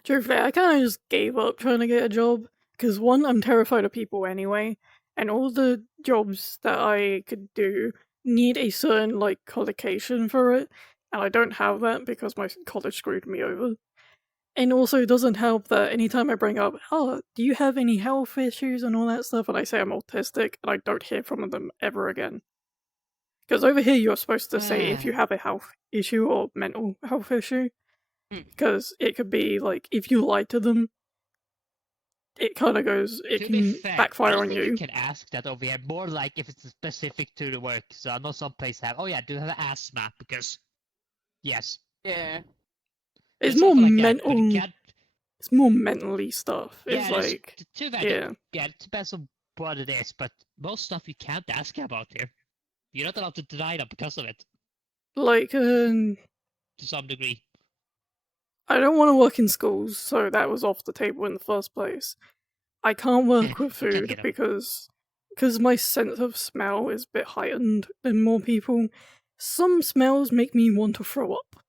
Truthfully, I kind of just gave up trying to get a job. Because one, I'm terrified of people anyway. And all the jobs that I could do need a certain, like, qualification for it. And I don't have that because my college screwed me over. And also, it doesn't help that anytime I bring up, oh, do you have any health issues and all that stuff, and I say I'm autistic, and I don't hear from them ever again. Because over here, you're supposed to say if you have a health issue or mental health issue, because it could be like if you lie to them, it kind of goes, it To be can fair, I backfire don't on think you. you can ask that over here. More like if it's specific to the work. So I know some places have, oh yeah, do you have asthma? Because, yes. Yeah. It's There's more something like that, but you mental. can't. It's more mentally stuff. Yeah, It's there's like, too bad. yeah, Yeah, it depends on what it is, but most stuff you can't ask about here. You're not allowed to deny them because of it, like to some degree. I don't want to work in schools, so that was off the table in the first place. I can't work with You can't food get them. because my sense of smell is a bit heightened than more people. Some smells make me want to throw up.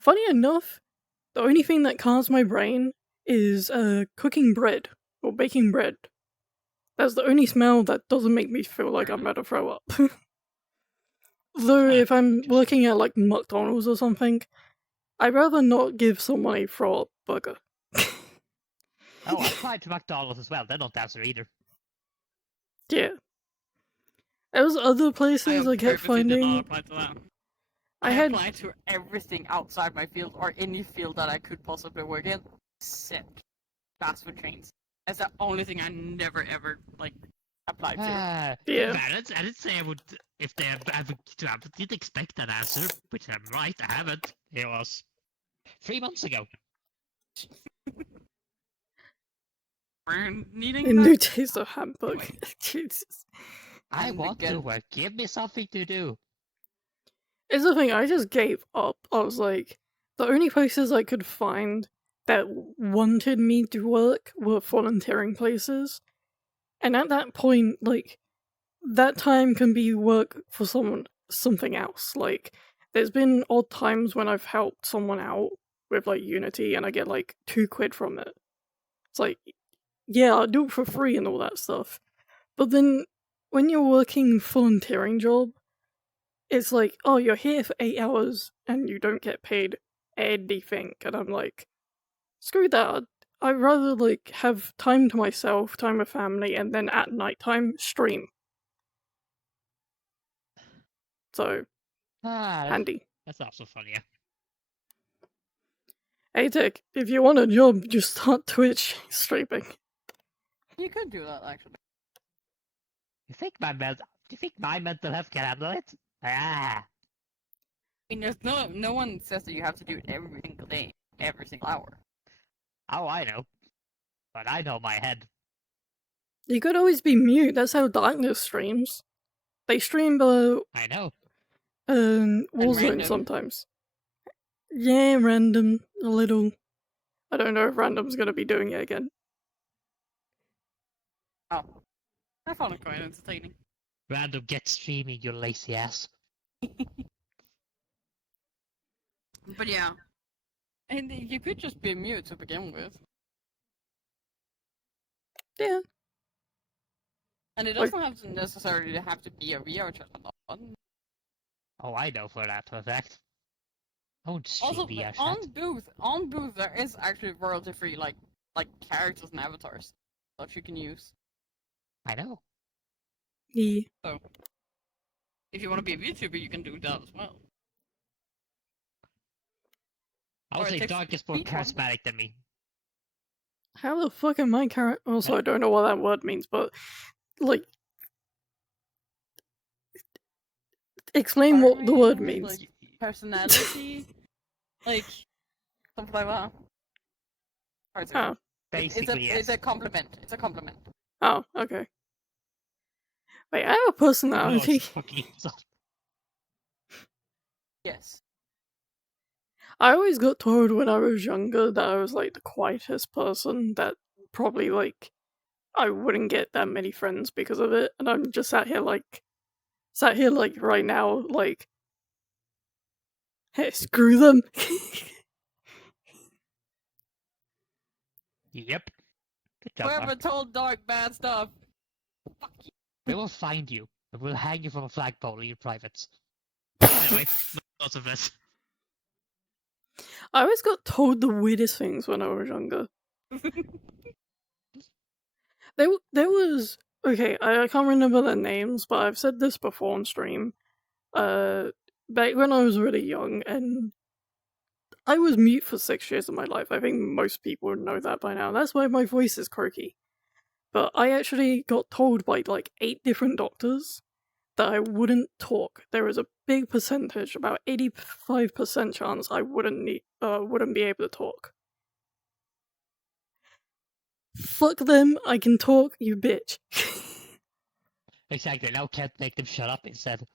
Funny enough, the only thing that calms my brain is cooking bread or baking bread. That's the only smell that doesn't make me feel like I'm about to throw up. Though if I'm Interesting. working at like McDonald's or something, I'd rather not give someone a throw up burger. Oh, I applied to McDonald's as well. They don't answer either. Yeah. There was other I places I kept purposely did not finding. apply to that. I I had applied to everything outside my field or any field that I could possibly work in, except fast food chains. That's the only thing I never ever like applied to. Yeah. Man, I didn't say I would, if they have, I didn't expect that answer, which I'm right, I haven't. It was 3 months ago. We're needing a new that. taste of hamburger. Anyway. Jesus. I And want to again- work. Give me something to do. It's the thing, I just gave up. I was like, the only places I could find that wanted me to work were volunteering places. And at that point, like, that time can be work for something else. Like, there's been odd times when I've helped someone out with, like, Unity and I get, like, £2 from it. It's like, yeah, I'll do it for free and all that stuff. But then, when you're working volunteering job, it's like, oh, you're here for 8 hours and you don't get paid anything. And I'm like, screw that. I'd rather, like, have time to myself, time with family, and then at nighttime, stream. So, handy. That's not so funny. Hey, Dick, if you want a job, just start Twitch streaming. You could do that actually. You think my mental health can handle it? I mean, there's no one says that you have to do it every single day, every single hour. Oh, I know. But I know my head. You could always be mute, that's how Darkness streams. They stream I know. Warzone random. sometimes. Yeah, random a little. I don't know if random's gonna be doing it again. Oh, I found it quite entertaining. Random get streaming, you lazy ass. But yeah, and you could just be mute to begin with, Yeah. and it Like- doesn't have to necessarily have to be a VR chat. Oh, I know for that for a fact. I won't stream Also, VR on chat. booth, there is actually royalty free like characters and avatars that you can use. I know. Yeah. So, if you want to be a VTuber, you can do that as well. I would Or it say takes Dark is more speed bump. charismatic than me. How the fuck am I Also, I don't know what that word means, but like, explain what the word Charming, means. like personality, like something like that. Hard to Oh, explain. Basically, It's a yes. compliment. It's a compliment. oh, okay. Wait, I have a No, personality. it's fucking insult. Yes. I always got told when I was younger that I was like the quietest person, that probably like I wouldn't get that many friends because of it, and I'm just sat here like right now, like, hey, screw them. Yep. Good job, Whoever Dark. told Dark bad stuff, fuck you. We will find you. And we'll hang you from a flagpole in your privates. Anyway, lots of this. I always got told the weirdest things when I was younger. There was okay. I can't remember their names, but I've said this before on stream. Back when I was really young, and I was mute for 6 years of my life. I think most people would know that by now. That's why my voice is croaky. But I actually got told by like 8 different doctors that I wouldn't talk. There was a big percentage, about 85% chance I wouldn't be able to talk. Fuck them, I can talk, you bitch. Exactly. Now can't make them shut up instead.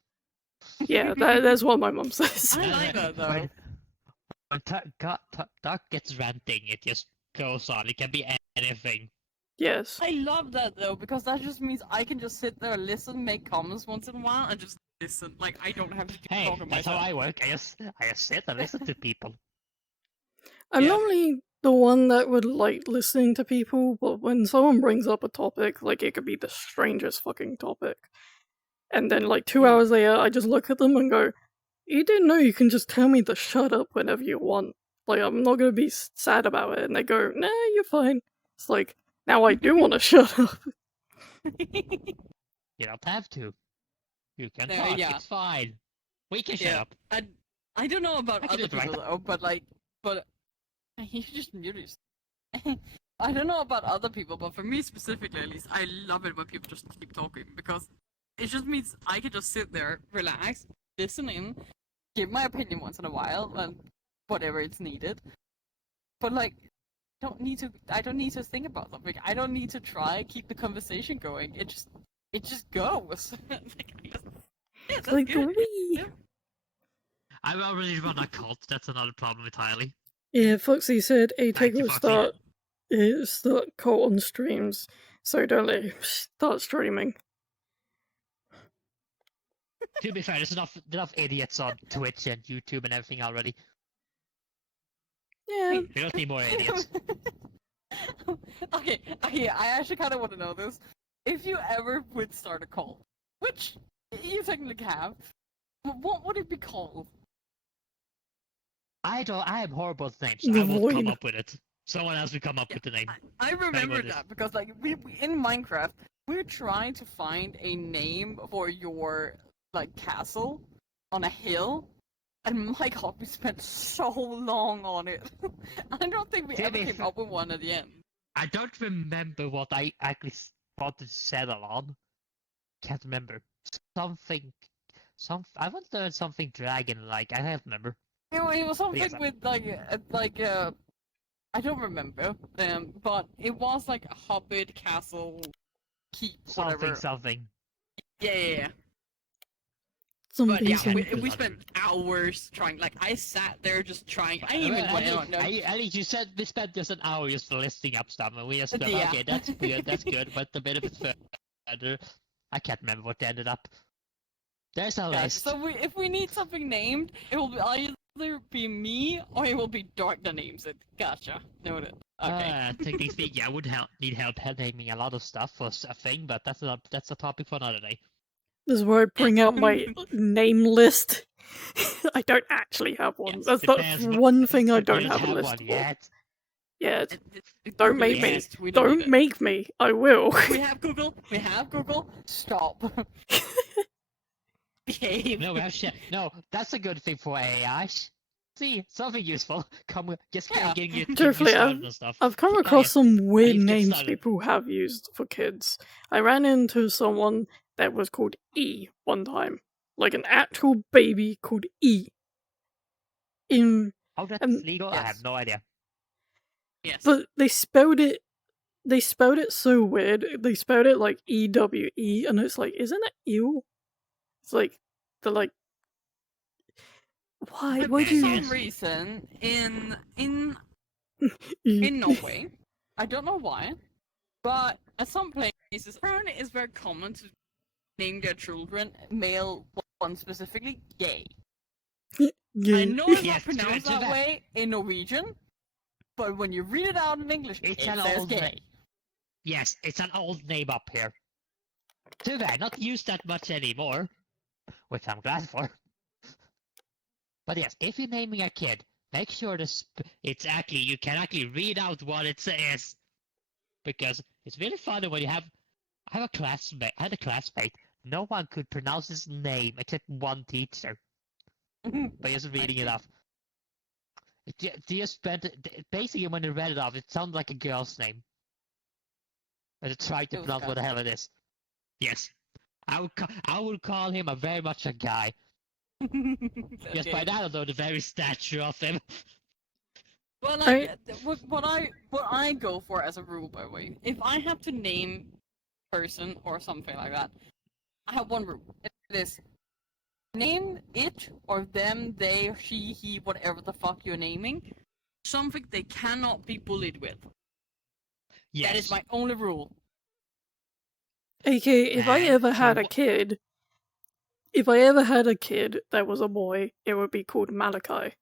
Yeah, that's what my mum says. I like that though. When Dark gets ranting, it just goes on. It can be anything. Yes. I love that though, because that just means I can just sit there, listen, make comments once in a while, and just listen. Like I don't have to keep Hey, talking that's myself. how I work. I just sit and listen to people. I'm Yeah. normally the one that would like listening to people, but when someone brings up a topic, like it could be the strangest fucking topic, and then like 2 hours later, I just look at them and go, "You didn't know you can just tell me to shut up whenever you want. Like I'm not gonna be sad about it." And they go, "Nah, you're fine." It's like now I do want to shut up. You don't have to. You can No, talk. yeah. It's fine. We can shut Yeah. up. I don't know about I can other do it right people though, but you just mute yourself. I don't know about other people, but for me specifically at least, I love it when people just keep talking because it just means I can just sit there, relax, listen in, give my opinion once in a while, and whatever it's needed. But like, I don't need to think about something. I don't need to try keep the conversation going. It just goes. Like, yeah, that's Like good. wee. I've already run a cult. That's another problem entirely. Yeah, Foxy said a Thank take you, will Foxy. start cult on streams, so don't let him start streaming. To be fair, there's enough idiots on Twitch and YouTube and everything already. Yeah. We don't need more idiots. Okay, I actually kind of want to know this. If you ever would start a cult, which you technically have, what would it be called? I am horrible with names. The I won't come void. up with it. Someone else will come up with the name. I remember this. that because like we in Minecraft, we're trying to find a name for your like castle on a hill. And my god, we spent so long on it. I don't think we To ever be came fair- up with one at the end. I don't remember what I actually wanted to settle on. Can't remember. Something. I want to learn something dragon-like. I can't remember. It was something yes, with I don't remember. But it was like a hobbit castle keep whatever. Something. Yeah. Some But yeah, decent. we spent hours trying. Like I sat there just trying. I didn't even went on. At least you said we spent just an hour just listing up stuff, and we just went, Yeah. okay, that's good, that's good. But the bit of it further, I can't remember what ended up. There's a Gotcha. list. So if we need something named, it will either be me or it will be Dark that names it. Gotcha. Noted. Okay. Technically speaking, I would need help naming a lot of stuff for a thing, but that's a topic for another day. This is where I bring out my name list. I don't actually have one. Yes, That's depends. the one thing I You don't don't have a have list one for. yet. Yeah, It don't really make me. exists. We don't need Don't it. make me. I will. We have Google. We have Google. Stop. Behave. No, we have no, that's a good thing for AI. See, something useful. Just Yeah. getting you Truthfully, started and stuff. I've come Yeah, across some weird Please get names started. people have used for kids. I ran into someone that was called E one time. Like an actual baby called E. Oh, that's and- legal? I have Yes. no idea. Yes. But they spelled it so weird. They spelled it like EWE, and it's like, isn't it ew? It's like, they're like, why? But Why for do some you? reason in E? Norway, I don't know why, but at some places apparently it's very common to name their children male one specifically gay. Yeah. I know it's Yes, not pronounced too that bad. way in Norwegian, but when you read it out in English, It's it an says old gay. name. Yes, it's an old name up here. Too bad, not used that much anymore, which I'm glad for. But yes, if you're naming a kid, make sure you can actually read out what it says, because it's really funny when you have. I had a classmate. No one could pronounce his name except one teacher by just reading it off. Basically when they read it off, it sounded like a girl's name. And I tried to It was pronounce what the gotcha. hell it is. Yes, I would call him a very much a guy. Just by that, I know the very stature of him. Well, like, what I go for as a rule, by the way, if I have to name a person or something like that, I have one rule. It is name it or them, they, she, he, whatever the fuck you're naming, something they cannot be bullied with. Yes. That is my only rule. Okay, if I And ever so had a kid, that was a boy, it would be called Malachi.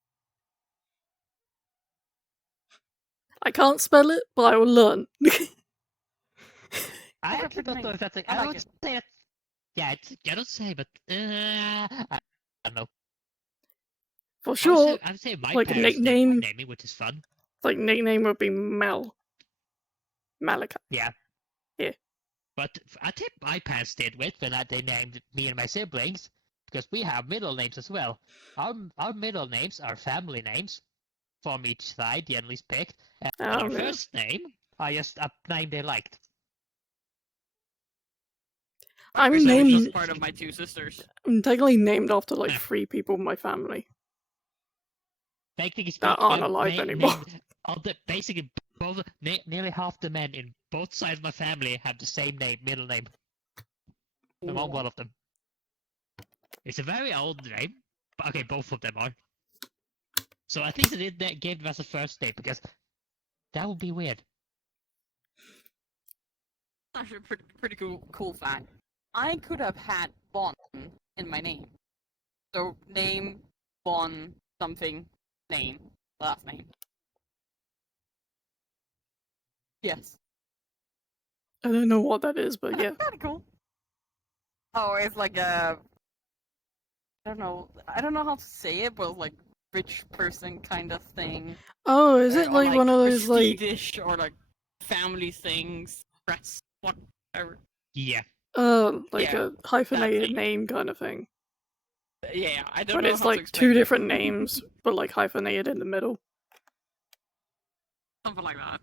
I can't spell it, but I will learn. I Okay, actually don't know if that's I I like would it. say that. Yeah, I don't say, but I don't know. For sure, I'm saying my like a parents nickname, name me, which is fun. like nickname would be Malachi. Yeah. Yeah. But I think my parents did with when they named me and my siblings, because we have middle names as well. Our middle names are family names from each side, generally picked. And our Yeah. first name are just a name they liked. I'm First name is named. just part of my two sisters. I'm technically named after like Yeah. 3 people in my family Basically that speaking, aren't alive anymore. Basically, nearly half the men in both sides of my family have the same name, middle name. I'm on one of them. It's a very old name. But okay, both of them are. So I think they did gave them as a first name because that would be weird. Actually, a pretty cool fact. I could have had Bon in my name. So name, Bon, something, name, last name. Yes. I don't know what that is, but yeah. Kinda cool. Oh, it's like a. I don't know how to say it, but like rich person kind of thing. Oh, is it Or, like one of those like prestige or like family things, press, whatever. Yeah. like Yeah, a hyphenated thing. name kind of thing? Yeah, I don't But know it's how to like explain 2 it. different names, but like hyphenated in the middle. Something like that.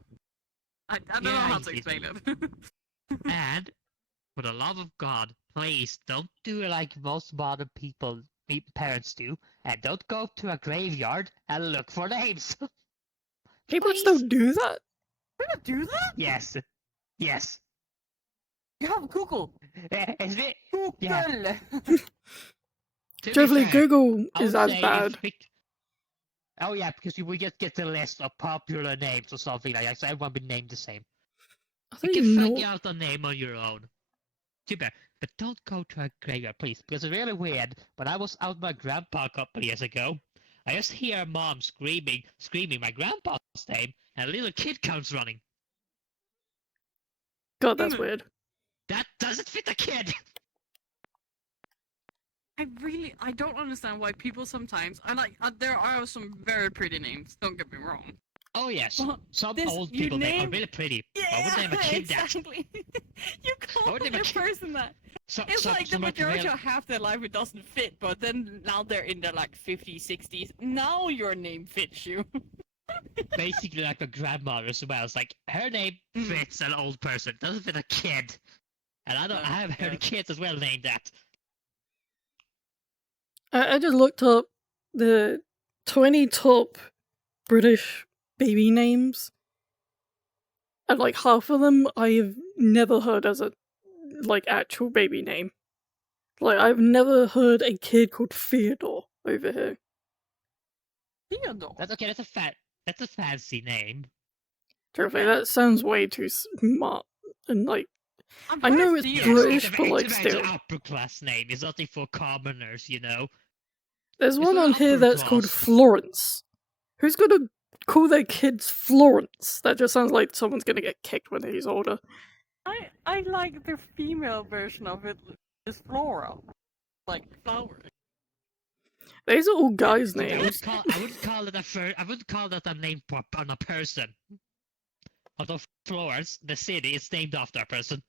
I don't know Yeah, how I to see. explain it. And for the love of God, please don't do it like most modern parents do, and don't go to a graveyard and look for names. People Please. still do that? We're gonna do that? Yes. Yes. You have Google. It's it. Google. Yeah. To be Truthfully, fair, Google I is would as say bad. oh yeah, because we just get the list of popular names or something like that, so everyone be named the same. I You don't can even figure know. out a name on your own. Too bad. But don't go to a graveyard, please, because it's really weird. When I was out with my grandpa a couple years ago, I just hear mom screaming my grandpa's name, and a little kid comes running. God, that's weird. That doesn't fit a kid! I don't understand why people sometimes, there are some very pretty names, don't get me wrong. Oh yes, Well, some this- old you people name are name- really pretty. I Yeah, would name a kid exactly. You I call would name a your kid- person that. that. It's like the Some majority of half their life it doesn't fit, but then now they're in their like 50s, 60s. Now your name fits you. basically like a grandmother as well. It's like her name fits an old person, doesn't fit a kid. And I No, have heard yeah. kids as well named that. I just looked up the 20 top British baby names, and like half of them I've never heard as a like actual baby name. Like I've never heard a kid called Theodore over here. Theodore. That's okay. That's a fancy name. Truthfully, Yeah. that sounds way too smart. And like, I'm I know surprised it's Theodore- British, it's but like a still. very upper class name. It's nothing for commoners, you know. There's It's one for on here upper that's called class. Florence. Who's gonna call their kids Florence? That just sounds like someone's gonna get kicked when he's older. I like the female version of it is Flora. Like flower. These are all guys' I names. wouldn't call it I wouldn't call that a name on a person. Although Florence, the city, is named after a person.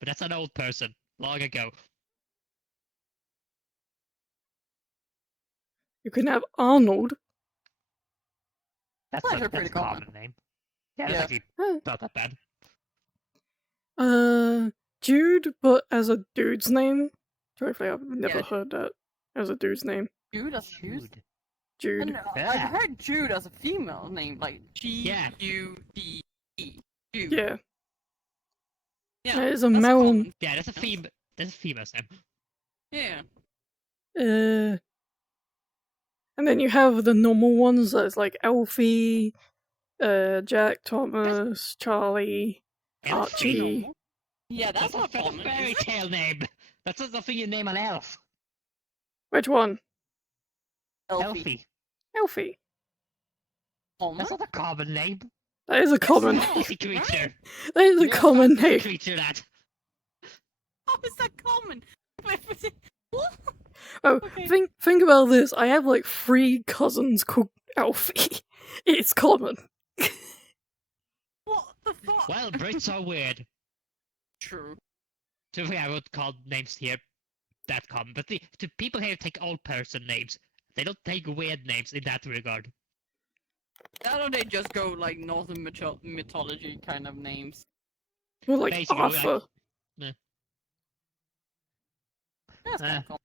But that's an old person, long ago. You can have Arnold. That's That's a a pretty common common. name. Yeah, that's Yeah. actually Huh. not that bad. Jude, but as a dude's name. Truthfully, I've never Yeah. heard that as a dude's name. Jude as a Jude. Jude. And I've heard Jude as a female name, like Yeah. G-U-D-E. Jude. Yeah. Yeah. That is a that's male. common. Yeah, that's a female. That's a female's name. Yeah. And then you have the normal ones that's like Elfie, Jack, Thomas, Charlie, Elfie? Archie. Normal. Yeah, that's not a common. fairy Is it? tale name. That's not something you name an elf. Which one? Elfie. Elfie. Common? That's not a common name. That is a common. not. It's a creature. That is a Yeah, common it's a name. creature that. How is that common? What? Oh, Okay. think about this. I have like 3 cousins called Alfie. It's common. What the fuck? Well, Brits are weird. True. So yeah, I would call names here that common. But the people here take old person names. They don't take weird names in that regard. Why don't they just go like Northern mythology kind of names? Well, like Basically, Arthur. That's kind of common.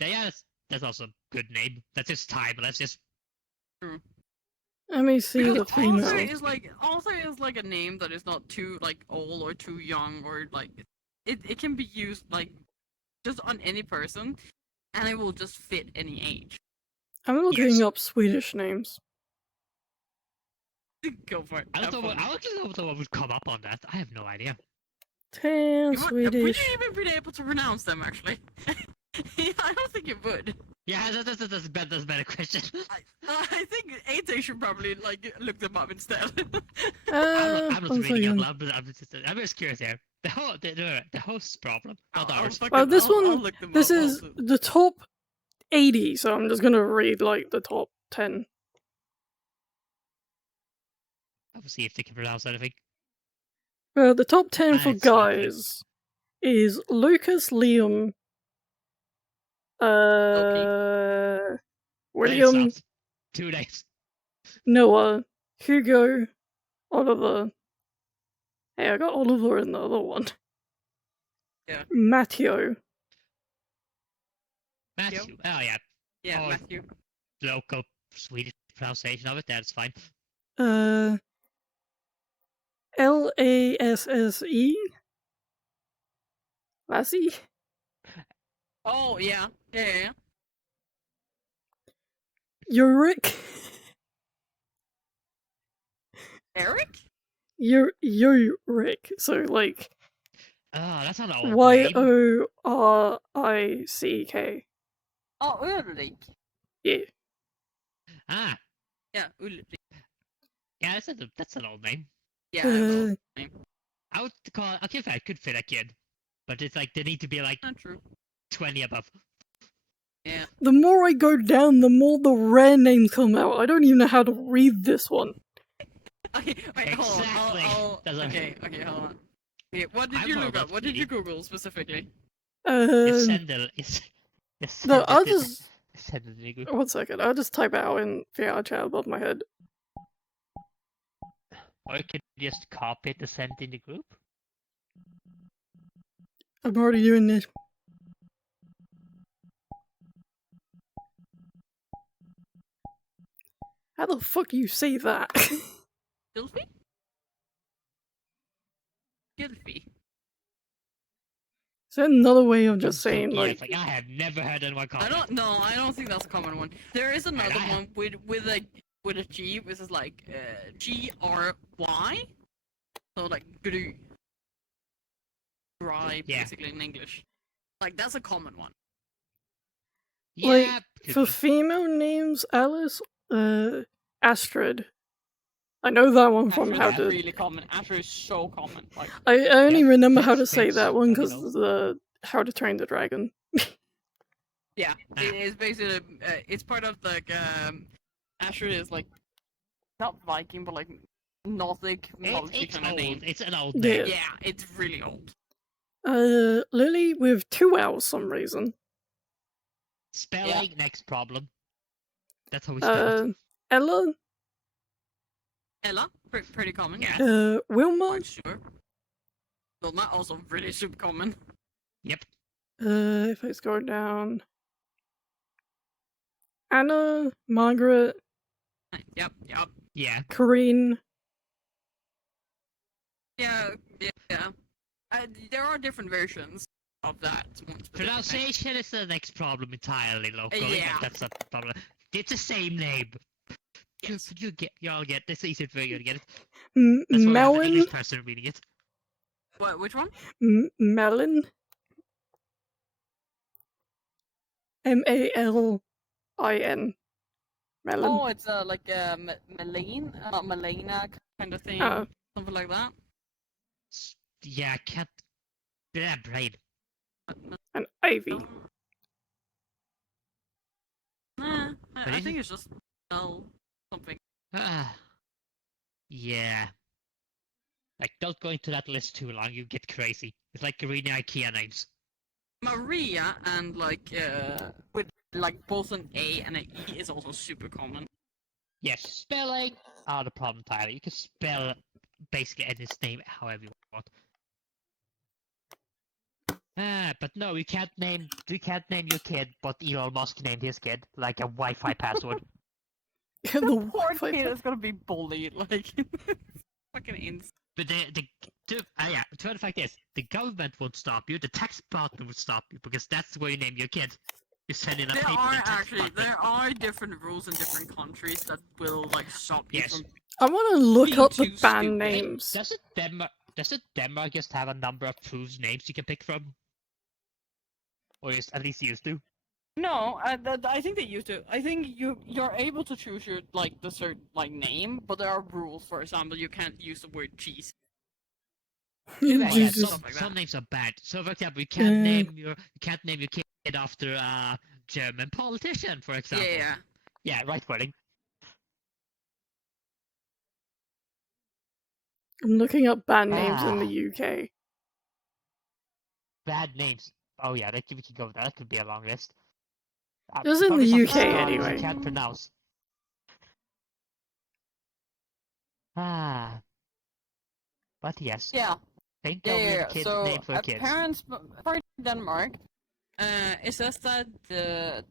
Yeah, that's also a good name. That's just timeless. Just Let me see the female. Arthur is like a name that is not too like old or too young or like it can be used like just on any person and it will just fit any age. I'm looking up Swedish names. Go for it. I Have don't know. fun. I don't know what would come up on that. I have no idea. 10 Would Swedish. you even be able to pronounce them actually? I don't think you would. Yeah, that's a better question. I think AJ should probably like look them up instead. I'm not one reading out second. loud, but I'm just curious here. The host's problem, not ours. Well, this one- I'll look them This up is also. the top 80, so I'm just gonna read like the top 10. I will see if they can pronounce anything. The top 10 for It's not good. guys is Lucas, Liam, William, Thanks, 2 days. Noah, Hugo, Oliver. Hey, I got Oliver in the other one. Yeah. Matteo. Matthew. Oh yeah, Yeah, Oh. Matthew. local Swedish pronunciation of it. That's fine. Lasse? Lassie? Oh yeah, Yeah. Yurik. Eric? Yurik. So like Oh, that's an old name. Yorick. Oh, Ulrik. Yeah. Ah, Yeah, Ulrik. yeah, that's an old name. Yeah, I will. Uh, I would call. Okay, if I could fit a kid, but it's like they need to be like Not true. 20 above. Yeah. the more I go down, the more the rare names come out. I don't even know how to read this one. Okay, wait, hold on. Exactly. That's what- Okay, hold on. Okay, what did I've you heard look up? about What did you Kiwi. Google specifically? It's Um, Sendel. It's no, Sendel. I'll just Sendel in the group. 1 second. I'll just type it out in VR chat above my head. Or you could just copy it and send it in the group. I'm already doing this. How the fuck you say that? Gilfy? Gilfy. Is that another way of just saying Yeah, like? it's like I have never heard anyone call I it. don't know. I don't think that's a common one. There is another I- one with a G, which is like GRY. So like gru. Dry, Yeah. basically in English. Like that's a common one. Yeah, could For be. female names, Alice, Astrid. I know that one from Asher how is to. really common. Asher is so common. Like I only Yeah, remember how to fits, say fits. that one Nobody because knows. the How to Train the Dragon. yeah, Ah. it is basically it's part of like Asher is like not Viking but like Nordic mythology It's kind of old. name. It's an old Yeah. name. Yeah, it's really old. Lily with 2 L's some reason. Spelling, next problem. That's how we spell it. Ella, Ella, pretty common. Yeah. Yeah, Wilma, quite sure. Wilma also really super common. Yep. if I scroll down. Anna, Margaret, Yep. Yeah. Corinne. Yeah. There are different versions of that. One specific name. Pronunciation is the next problem entirely locally. Yeah. But that's a problem. It's the same name. Yes. You all get this easy for you to get it. M- That's why we have an Melon, English person reading it. What? Which one? Melon. Malin. Melon. Oh, it's like Malene, not Malena kind of thing, Oh. something like that. Yeah, cat. Yeah, brain. And Ivy. Nah, What I is think it? it's just something. Ah. Yeah. Like, don't go into that list too long, you get crazy. It's like reading IKEA names. Maria and like with like both an A and an E is also super common. Yes, spelling are the problem, Tyler. You can spell basically any name however you want. But no, you can't name your kid what Elon Musk named his kid, like a Wi-Fi password. The Poor Wi-Fi. kid is gonna be bullied, like fucking insane. But to the fact is, the government won't stop you. The tax department will stop you because that's where you name your kid. You send in a There paper to are the tax actually department. different rules in different countries that will like stop you Yes. from. I want to look Being up the too band stupid. names. Doesn't Denmark just have a number of proofs names you can pick from? Or at least used to? No, I think they used to. I think you're able to choose your like the certain like name, but there are rules. For example, you can't use the word cheese. Yeah, Jesus. Stuff like some that. names are bad. So for example, you Yeah. can't name your kid after a German politician, for example. Yeah. Yeah, right wording. I'm looking up band names in Ah. the UK. Bad names. Oh yeah, we can go with that. That could be a long list. This is in Probably the some UK Scottish anyway. You can't pronounce. Ah. But yes. Yeah. Think of your kid's So name for kids. parents for Denmark, it says that the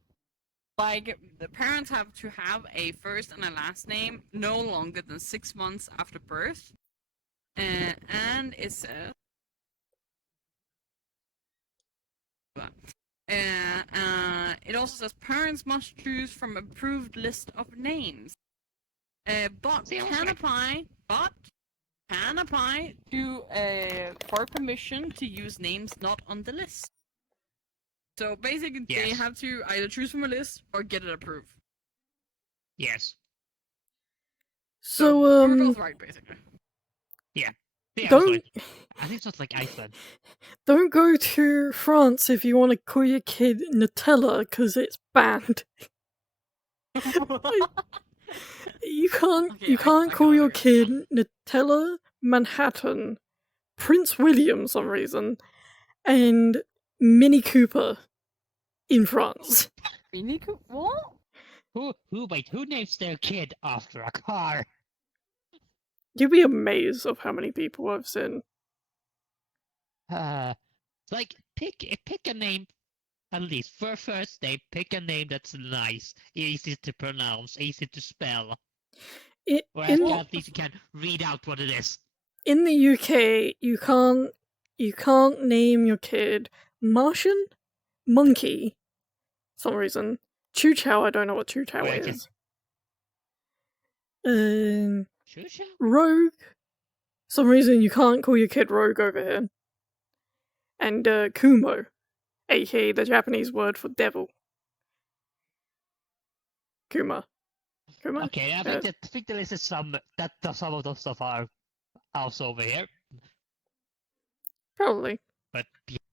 parents have to have a first and a last name no longer than 6 months after birth, and it says It also says parents must choose from approved list of names. But See, I was can right. apply to for permission to use names not on the list. So basically, they Yes. have to either choose from a list or get it approved. Yes. So, we're both right, basically. Yeah, don't I think it's not like Iceland. don't go to France if you want to call your kid Nutella because it's banned. You can't Okay, you I can't can call your understand. kid Nutella Manhattan, Prince William some reason, and Mini Cooper in France. Mini Cooper? What? Who names their kid after a car? You'd be amazed of how many people I've seen. Like pick a name. At least for a first name, pick a name that's nice, easy to pronounce, easy to spell, or In at least you can read out what it is. in the UK, you can't name your kid Martian, Monkey, some reason. Chu Chow, I don't know what Chu Chow Wait, is. Shusha? Rogue, some reason you can't call your kid Rogue over here. And Kumo, aka the Japanese word for devil. Kuma. Kuma? Okay, I think the list is some of those stuff are also over here. Probably. But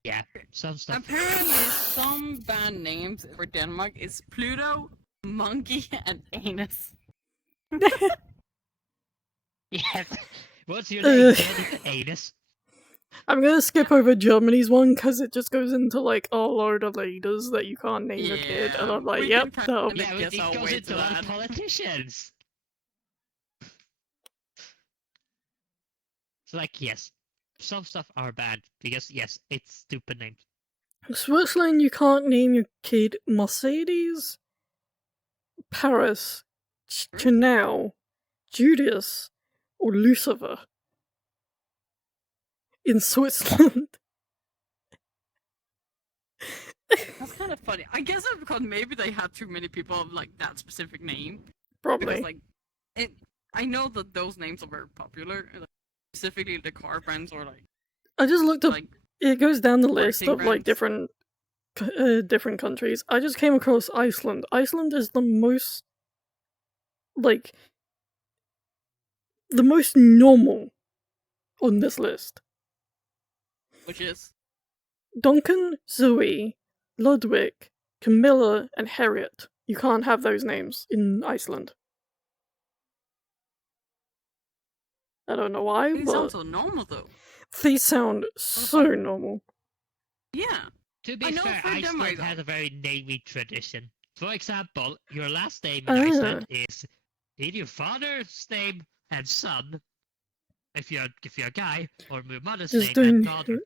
yeah, some stuff. Apparently, some band names for Denmark is Pluto, Monkey, and Anus. Yeah. What's your name, Ugh. kid? Anus. I'm gonna skip over Germany's one because it just goes into like a load of leaders that you can't name your kid, and I'm like, we yep, can no. kinda Yeah, guess it our goes way into to a lot of that. politicians. So like, yes, some stuff are bad because yes, it's stupid names. Switzerland, you can't name your kid Mercedes, Paris, Chanel, Judas, or Lucifer. In Switzerland. That's kind of funny. I guess it's because maybe they had too many people of like that specific name. Probably. Because like, I know that those names are very popular. Like, specifically, the car brands or like. I just looked up. Like, it goes down the list marketing of like brands. different countries. I just came across Iceland. Iceland is the most normal on this list. Which is Duncan, Zoe, Ludwig, Camilla, and Harriet. You can't have those names in Iceland. I don't know why, it but sounds so normal though. they sound so normal. Yeah. To be I know fair, for Denmark, Iceland though. has a very naming tradition. For example, your last name in Ah. Iceland is either your father's name and son, if you're a guy, or your mother's Just name and doing daughter.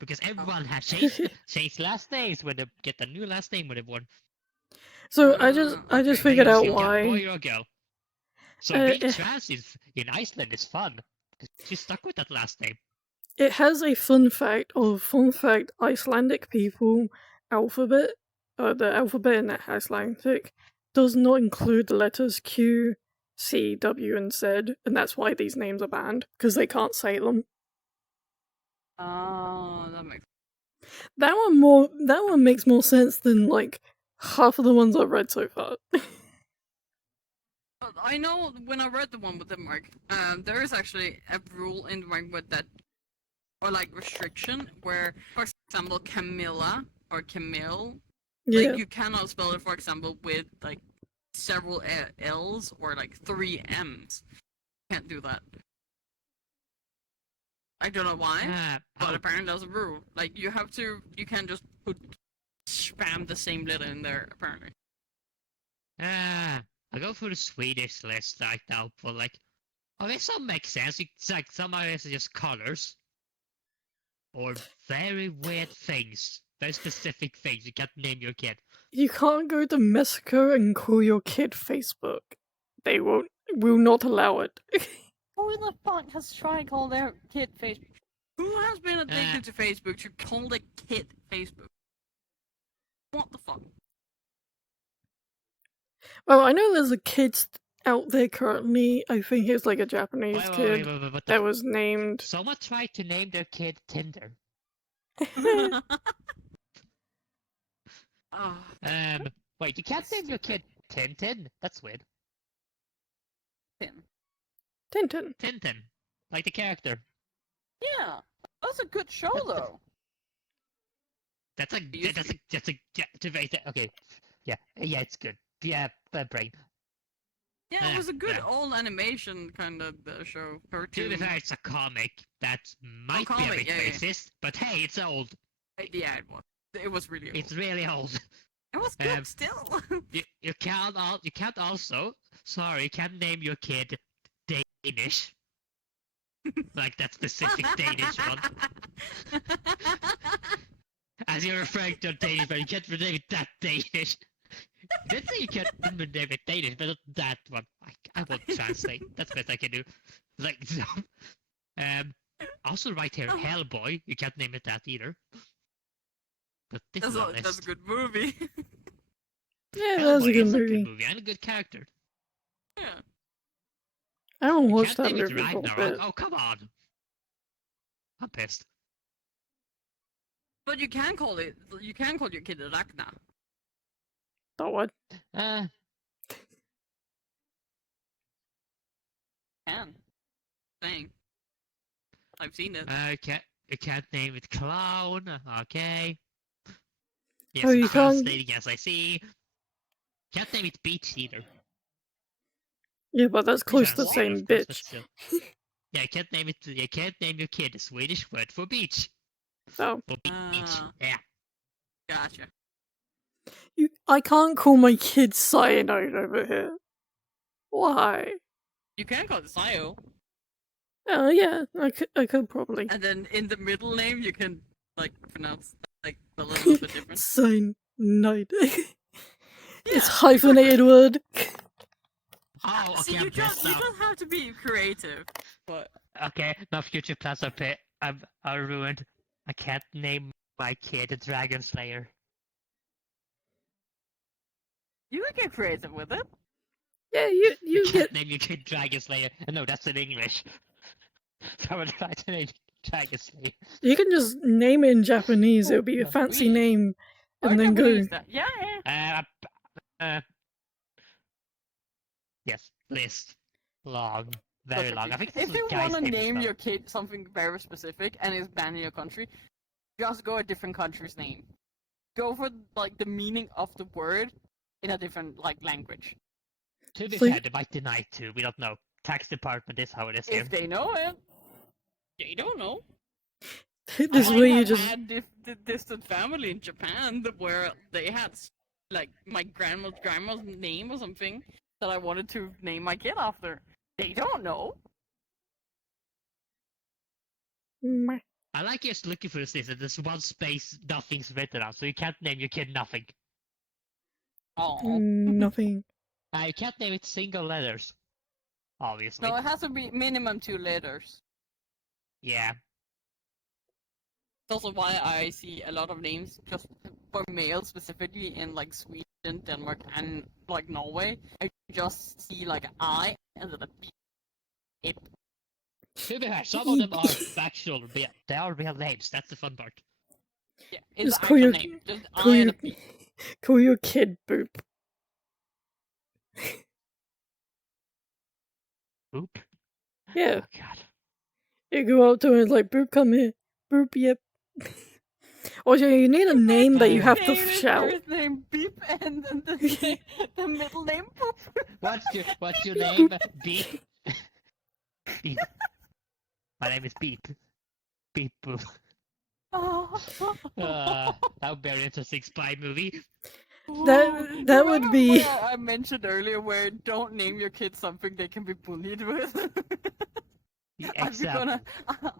Because everyone has changed last names when they get a new last name when they're born. So I just Okay. figured out You got why. boy or girl. So being trans in Iceland is fun. Because she's stuck with that last name. It has a fun fact Icelandic people alphabet. The alphabet in Icelandic does not include the letters Q, C, W, and Z, and that's why these names are banned because they can't say them. Oh, that makes. That one makes more sense than like half of the ones I've read so far. I know when I read the one with Denmark, there is actually a rule in Denmark with that, or like restriction, where, for example, Camilla or Camille, Yeah. like you cannot spell it, for example, with like several L's or like 3 M's. You can't do that. I don't know why, but apparently there's a rule. Like you can't just spam the same letter in there. Apparently. I go through the Swedish list right now, but like, okay, some make sense. It's like some areas are just colors, or very weird things, very specific things. You can't name your kid. You can't go to Mexico and call your kid Facebook. They will not allow it. Who the fuck has tried to call their kid Facebook? Who has been addicted to Facebook to call the kid Facebook? What the fuck? Well, I know there's a kid out there currently. I think he's like a Japanese kid What that was named. Someone tried to name their kid Tinder. Ah, Wait, you can't name your kid Tintin? That's weird. Tim. Tintin. Tintin, like the character. Yeah, that's a good show though. Okay, yeah, it's good. Yeah, brain. Yeah, it was a good Yeah. old animation kind of show. To Cartoon. be fair, it's a comic that might be a comic, bit yeah, yeah. racist, but hey, it's old. Yeah, it was. It was really old. It's really old. It was good still. You can't also. Sorry, you can't name your kid Danish. Like that specific Danish one. As you're referring to Danish, but you can't name it that Danish. You did say you can't name it Danish, but not that one. I won't translate. That's the best I can do. Like so. Also right here, Hellboy. You can't name it that either. But this is a list. That's a good movie. Yeah, that's a good is movie. a good movie and a good character. Yeah. I haven't You watched can't that name it movie for a Ragnarok. bit. Oh, come on. I'm pissed. But you can call it. You can call your kid Ragnar. Oh, what? Can. Thing. I've seen it. You can't name it Clown. Okay. Yes, Oh, you I'm can't- translating as I see. Can't name it Beach either. Yeah, but that's close to the Translating, same of course, but bitch. still. Yeah, you can't name it. You can't name your kid the Swedish word for beach. So For beach. Yeah. Gotcha. I can't call my kid Cyanide over here. Why? You can call it Sayo, Yeah, I could probably. and then in the middle name you can like pronounce like a little bit different. Cyanide. It's hyphenated word. Oh, okay. See, you don't have to be creative, but Okay, now future plans are ruined. I can't name my kid a Dragon Slayer. you can get creative with it. Yeah, You you can't get. name your kid Dragon Slayer. No, that's in English. Someone tried to name Dragon Slayer. You can just name it in Japanese. It'll be a fancy Really? name, and Or then go. Japanese that. Yeah. Yes, list. Long. Very long. I think this If is you guy's want to name as name well. your kid something very specific and it's banned in your country, just go a different country's name. Go for like the meaning of the word in a different like language. To be So- fair, they might deny it too. We don't know. Tax department is how it is here. If they know it, they don't know. This I way you have just. had distant family in Japan where they had like my grandma's name or something that I wanted to name my kid after. They don't know. Meh. I like just looking for this list. There's one space, nothing's written on, so you can't name your kid nothing. Oh. Nothing. You can't name it single letters. Obviously. No, it has to be minimum 2 letters. Yeah. That's also why I see a lot of names just for males specifically in like Sweden, Denmark, and like Norway. I just see like an I and then a B. Ip. To be fair, some of them are factual. They are real names. That's the fun part. Yeah, it's Just an call actual your- name. Just call I your- and a B. Call your kid Boop. Oop. Yeah. Oh god. You go up to him and like, Boop, come here. Boop, yep. Or you need a name that you have to Name is shout. first name Beep and then the middle name Poop. What's your name? Beep. Beep. My name is Beep. Beep boop. Oh. That would be an interesting spy movie. That would Remember be- where I mentioned earlier where don't name your kids something they can be bullied with. Example.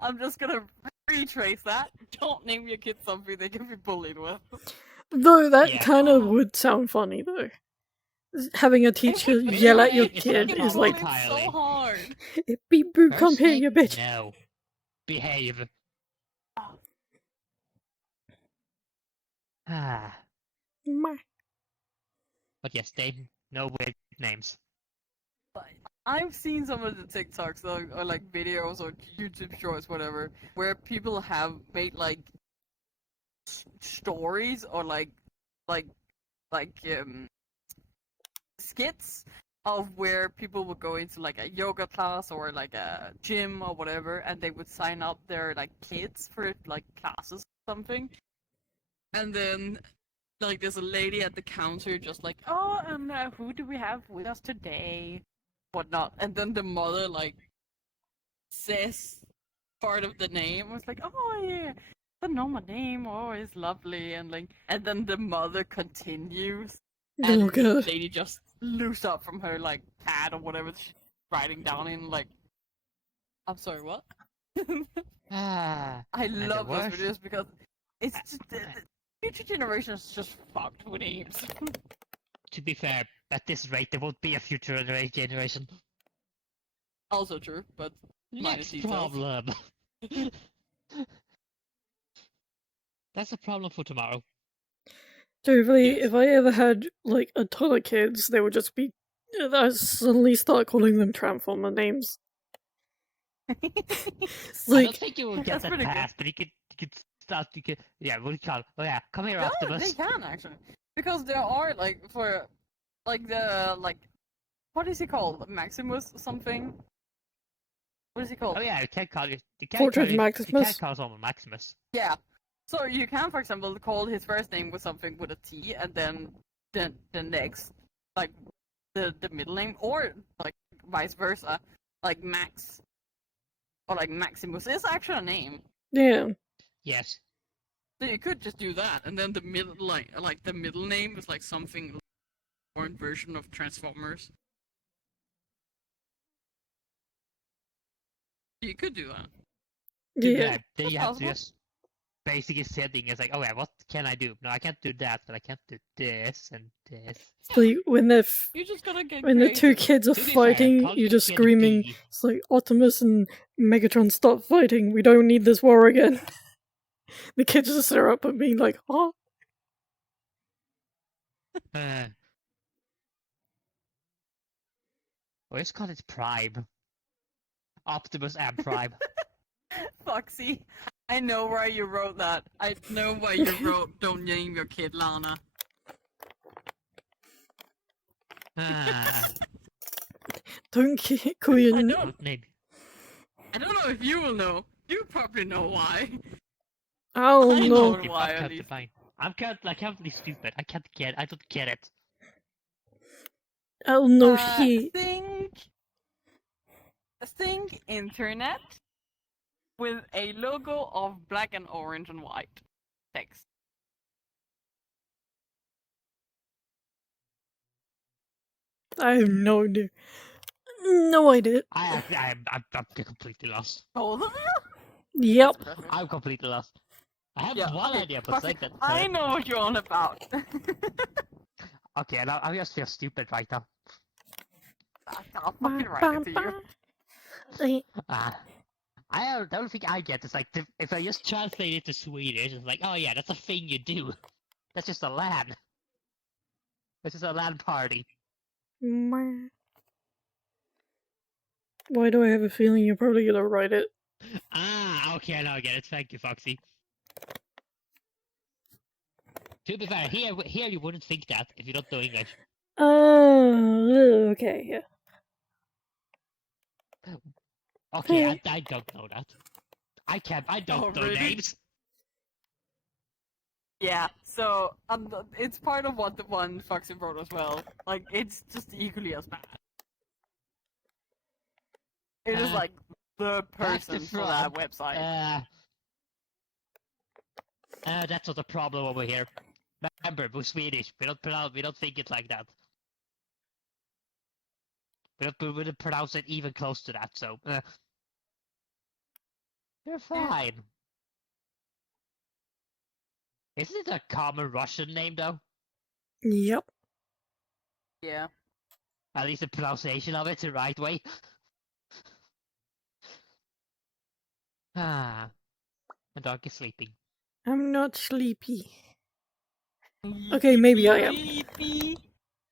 I'm just gonna retrace that. Don't name your kids something they can be bullied with. Though that Yeah. kind of would sound funny, though. Having a teacher yell at your It's kid not is like, entirely. so hard. Beep, Boop, come First here, name? you bitch. No. Behave. Ah. Meh. But yes, they no weird names. I've seen some of the TikToks or like videos or YouTube shorts, whatever, where people have made like stories or like like skits of where people would go into like a yoga class or like a gym or whatever, and they would sign up their like kids for like classes or something, and then like there's a lady at the counter just like, oh, and who do we have with us today, whatnot, and then the mother like says part of the name. It's like, oh yeah, the normal name, oh, it's lovely, and like, and then the mother continues, Oh and the god. lady just looks up from her like pad or whatever she's writing down in. Like, I'm sorry, what? Ah, I and the love those worst. videos because it's just the future generation is just fucked with names. To be fair, at this rate, there won't be a future generation. Also true, but minor Next details. problem. That's a problem for tomorrow. Truthfully, Yes. if I ever had like a ton of kids, they would just be. I'd suddenly start calling them Transformer names. It's I don't like, think you will get That's that pretty good. pass, but you could start. You could, yeah. What do you call it? Oh yeah, come here, Yeah, they Optimus. can actually, because there are like for like the like what is he called? Maximus something? What is he called? Oh yeah, you can't call you. You can't call Fortune you. You can't Maximus. call someone Maximus. Yeah. So you can, for example, call his first name with something with a T, and then the next like the middle name, or like vice versa, like Max or like Maximus is actually a name. Yeah. Yes. So you could just do that, and then the middle like the middle name is like something foreign version of Transformers. You could do that. Too Yeah. bad. Then That's you have to possible. just basically setting. It's like, oh yeah, what can I do? No, I can't do that, but I can't do this and this. It's Yeah. like when the You just gotta get when the two creative. kids are To be fair, fighting, calling you're your just kid screaming. B. It's like Optimus and Megatron, stop fighting. We don't need this war again. The kids just sit up and being like, "Oh, Uh, let's call it Prime. Optimus and Prime. Foxy, I know why you wrote that. I know why you wrote "Don't name your kid Lana." Ah, don't call I your don't. don't name. I don't know if you will know. You probably know why. Oh I know no." I'm why at currently least. fine. I'm currently stupid. I can't get. I don't get it. Oh no, he. Think internet with a logo of black and orange and white text. I have no idea. No idea. I'm completely lost. Both of you? Yep. That's impressive. I'm completely lost. I have Yeah, one okay. idea, but Foxy, like that. I know what you're on about. Okay, now I just feel stupid right now. I'll fucking write it to you. Ah. The only thing I get is like if I just translate it to Swedish, it's like, oh yeah, that's a thing you do. That's just a LAN. That's just a LAN party. Why do I have a feeling you're probably gonna write it? Ah, okay, now I get it. Thank you, Foxy. To be fair, here you wouldn't think that if you don't know English. Oh, okay, yeah. Okay, Hey. I don't know that. I don't Oh, know really? names. Yeah, so it's part of what the one Foxy wrote as well. Like, it's just equally as bad. It is like the Back to person for that front. website. That's not a problem over here. Remember, we're Swedish. We don't think it like that. We wouldn't pronounce it even close to that. So you're fine. Isn't it a common Russian name though? Yep. Yeah. At least the pronunciation of it's the right way. Ah, the dog is sleeping. I'm not sleepy. Okay, maybe I am. Eepy.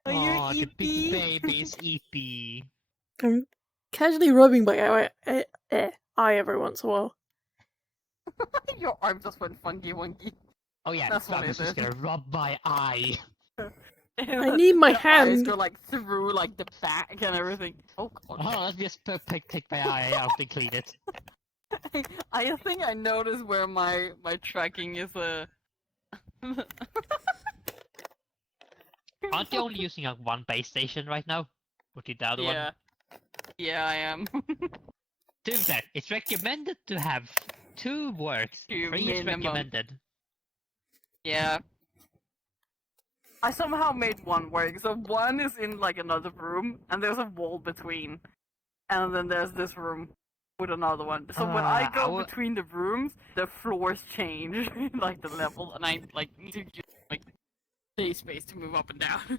Oh, Oh, you're the big eepy. baby is EP. I'm casually rubbing my eye every once in a while. Your arm just went funky wonky. Oh yeah, That's what I was it just is. gonna rub my eye. I need my Your eyes hand. go like through like the back and everything. Oh god. Oh, let me just take my eye out and clean it. I think I noticed where my tracking is Aren't you only using one base station right now? Or the other one? Yeah. Yeah, I am. To be fair, it's recommended to have 2 works. 2 3 is minimum. recommended. Yeah. I somehow made 1 work. So 1 is in like another room, and there's a wall between. And then there's this room with another one. So when I go between the rooms, the floors change, like the level, and I like need to use like the space to move up and down.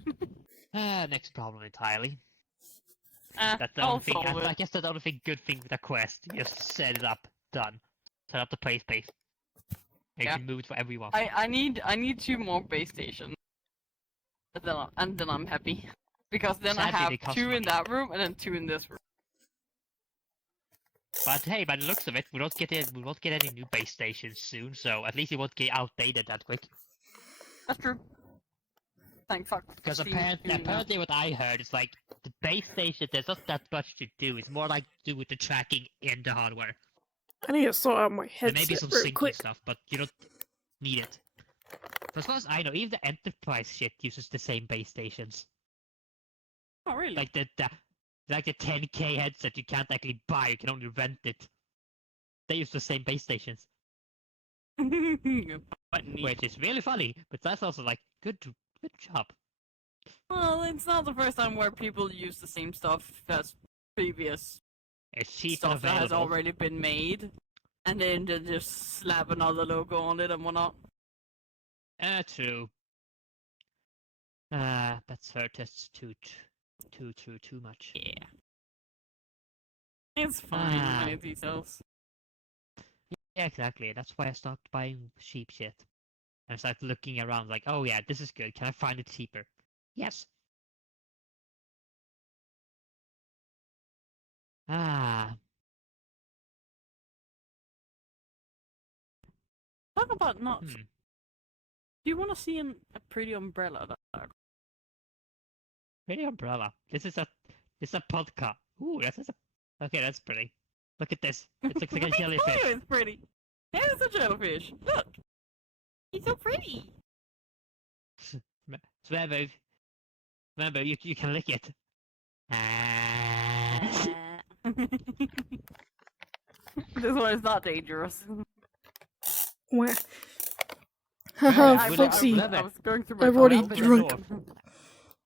Next problem entirely. That's the I'll only thing. solve it. I guess that's the only thing, good thing with a quest. You just set it up, done. Set up the play space. And you can move it for everyone. I need 2 more base stations. And then I'm happy. Because then Sadly, I they have cost 2 in money. that room and then 2 in this room. But hey, by the looks of it, we won't get any new base stations soon, so at least it won't get outdated that quick. That's true. Thank fuck. Because apparently what I heard is like the base station, there's not that much to do. It's more like to do with the tracking in the hardware. I need to sort out my There headset may be some real syncing quick. stuff, but you don't need it. As far as I know, even the Enterprise shit uses the same base stations. Oh really? Like the 10K headset you can't actually buy, you can only rent it. They use the same base stations. Which is really funny, but that's also like good job. Well, it's not the first time where people use the same stuff as previous It's cheap and stuff that has available. already been made, and then they just slap another logo on it and whatnot. True. That's hurt us too much. Yeah. It's fine, many details. Yeah, exactly. That's why I stopped buying cheap shit. And I started looking around like, oh yeah, this is good. Can I find it cheaper? Yes. Ah. Talk about not. Do you want to see a pretty umbrella? Pretty umbrella. This is a podcast. Ooh, okay, that's pretty. Look at this. It looks like a jellyfish. It's pretty. There's a jellyfish. Look. He's so pretty. Remember, you can lick it. This one is not dangerous. Where? Haha, Foxy. I was going through my I've already phone. drunk.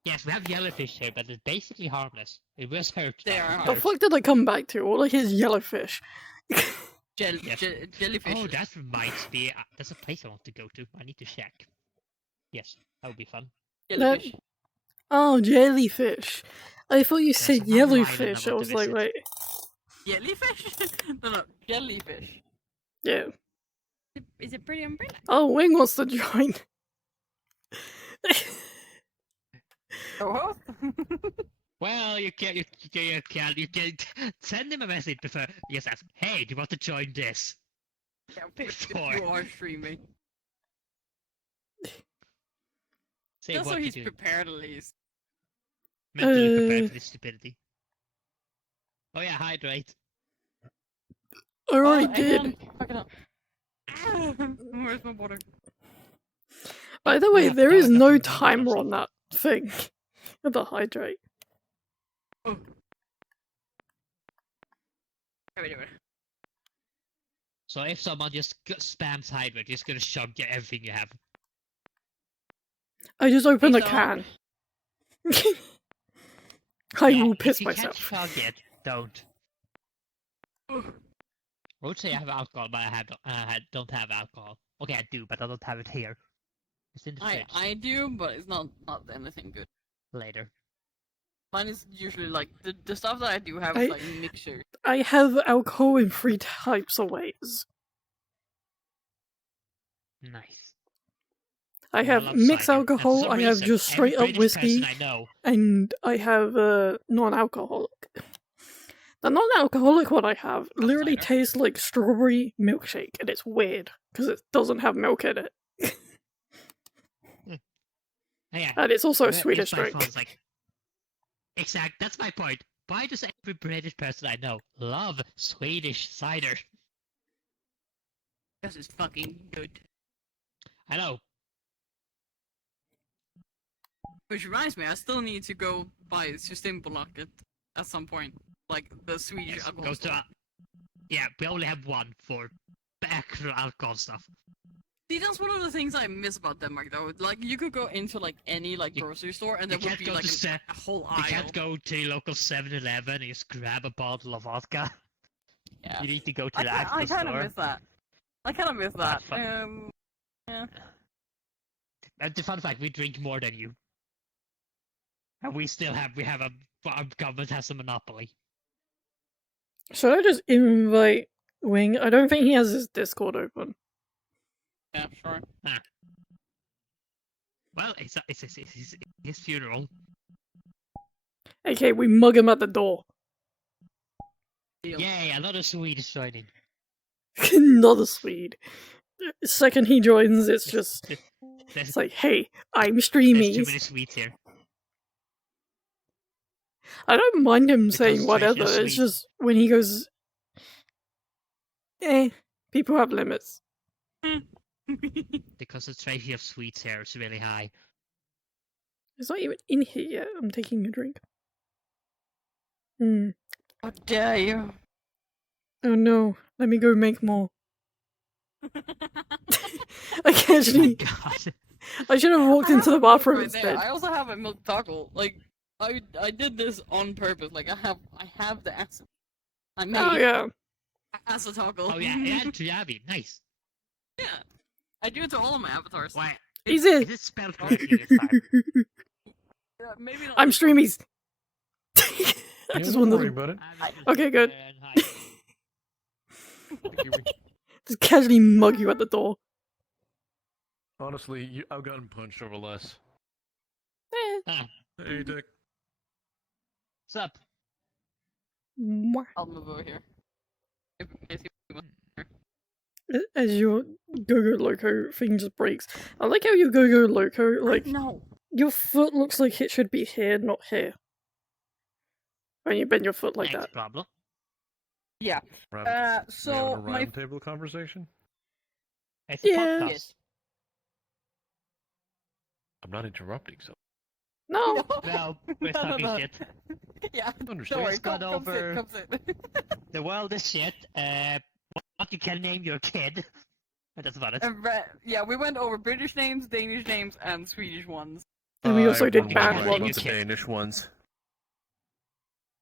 Yes, we have jellyfish here, but it's basically harmless. It was hurt. They are The fuck did I come back to? All of his yellowfish. Jellyfish. Oh, that reminds me. There's a place I want to go to. I need to check. Yes, that would be fun. Jellyfish. Oh, jellyfish. I thought you said another island yellowfish. I I want was to like, visit. wait. Jellyfish? No, jellyfish. Yeah. Is it pretty umbrella? Oh, Wing wants to join. Oh, Well, you can send him a message before. Just ask, hey, do you want to join this? yeah, if Four. you are streaming. Say Also, what you he's do. prepared at least. Mentally prepared for this stupidity. Oh yeah, hydrate. I already Oh, did. again. Fuck it up. Where's my water? By the way, Yeah, there that is was no nothing timer dangerous. on that thing. The hydrate. Oh. So if someone just spams hydrate, you're just gonna chug everything you have. I just opened the Please can. I Yeah, will piss if you myself. can't chug it, don't. I would say I have alcohol, but I don't have alcohol. Okay, I do, but I don't have it here. It's in the fridge. I do, but it's not anything good. Later. Mine is usually like the stuff that I do have is like mixture. I have alcohol in 3 types of ways. Nice. I I have love mixed cider. And for alcohol, some I have reason, just every straight up British whiskey, person I know. and I have non-alcoholic. The non-alcoholic one I have literally cider. tastes like strawberry milkshake, and it's weird because it doesn't have milk in it, Yeah, and it's also a it's Swedish by drink. far, it's like exact. That's my point. Why does every British person I know love Swedish cider? This is fucking good. I know. Which reminds me, I still need to go buy Systembolaget at some point. Like the Swedish Yes, alcohol go store. to. Yeah, we only have one for actual alcohol stuff. See, that's one of the things I miss about Denmark, though. Like, you could go into like any like grocery store, and there would be like a whole aisle. You can't go to your local 7-Eleven and just grab a bottle of vodka. Yeah. You need to go to the I actual kind of store. miss that. I kind of miss that. Yeah. And the fun fact, we drink more than you, and our government has a monopoly. Should I just invite Wing? I don't think he has his Discord open. Yeah, sure. Well, it's his funeral. Okay, we mug him at the door. Deal. Yay, another Swedish joining. Another Swede. The second he joins, it's just... There's, It's like, hey, I'm there's too many Streamies. Swedes here. I don't mind him The saying concentration whatever, of it's Swedes. just when he goes... people have limits. The concentration of Swedes here is really high. It's not even in here yet. I'm taking a drink. How dare you? Oh no, let me go make more. I Oh actually... God. I should have walked into the bathroom instead. I also have a milk toggle. Like, I did this on purpose. Like, I have the acid. I made Oh yeah. as a toggle. Oh yeah, yeah, Triabi, nice. Yeah. I do it to all of my avatars. Why? Is Is it? it spelled correctly this time? Yeah, maybe not. I'm Streamies. I Yeah, just don't wanted worry to about it. Okay, good. Hi. Kiwi. just casually mug you at the door. Honestly, I've gotten punched over less. Ah, Hey, Dick. what's up? Mwah. I'll move over here. In case you want. As your Go-Go Loco thing just breaks. I like how your Go-Go Loco, like, No. your foot looks like it should be here, not here. When you bend your foot like Next that. problem. Yeah. We're having, So a my round table conversation? It's a Yeah. podcast. I'm not interrupting, so. No! No, we're talking shit. Yeah. Understand. Don't worry. Just got Come sit. over- Come sit. The world is shit. What you can name your kid. And that's about it. Yeah, we went over British names, Danish names, and Swedish ones. And we also I did wouldn't bad mind ones. about the Okay. Danish ones.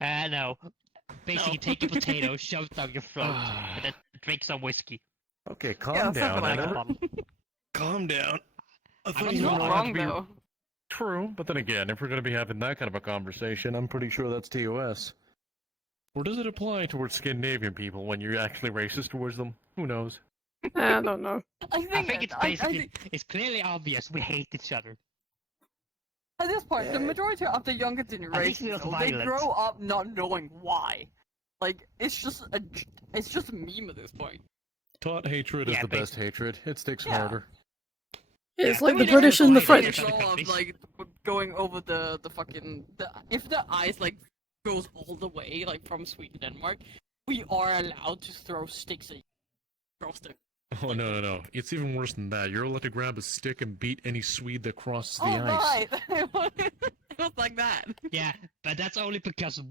No. Basically, No. take a potato, shove it down your throat, and then drink some whiskey. Okay, calm Yeah, down. something like Anna. that. Bottle. Calm down. I thought not you You're were not wrong. allowed wrong to be though. true, but then again, if we're going to be having that kind of a conversation, I'm pretty sure that's TOS. Or does it apply towards Scandinavian people when you're actually racist towards them? Who knows? I don't know. I think it's basically, it's clearly obvious we hate each other. At this point, the Yeah. majority of the younger it generation, feels though, they violent. grow up not knowing why. Like, it's just a meme at this point. Taught hatred is Yeah, the best hatred. It sticks Yeah. harder. It's Yeah, like I the mean, British it's and the fine, They French. it's- grow up, like, going over the fucking... if the ice, like, goes all the way, like, from Sweden to Denmark, we are allowed to throw sticks at you across the... Oh, no. It's even worse than that. You're allowed to grab a stick and beat any Swede that crosses the Oh, ice. right! It was like that. Yeah, but that's only because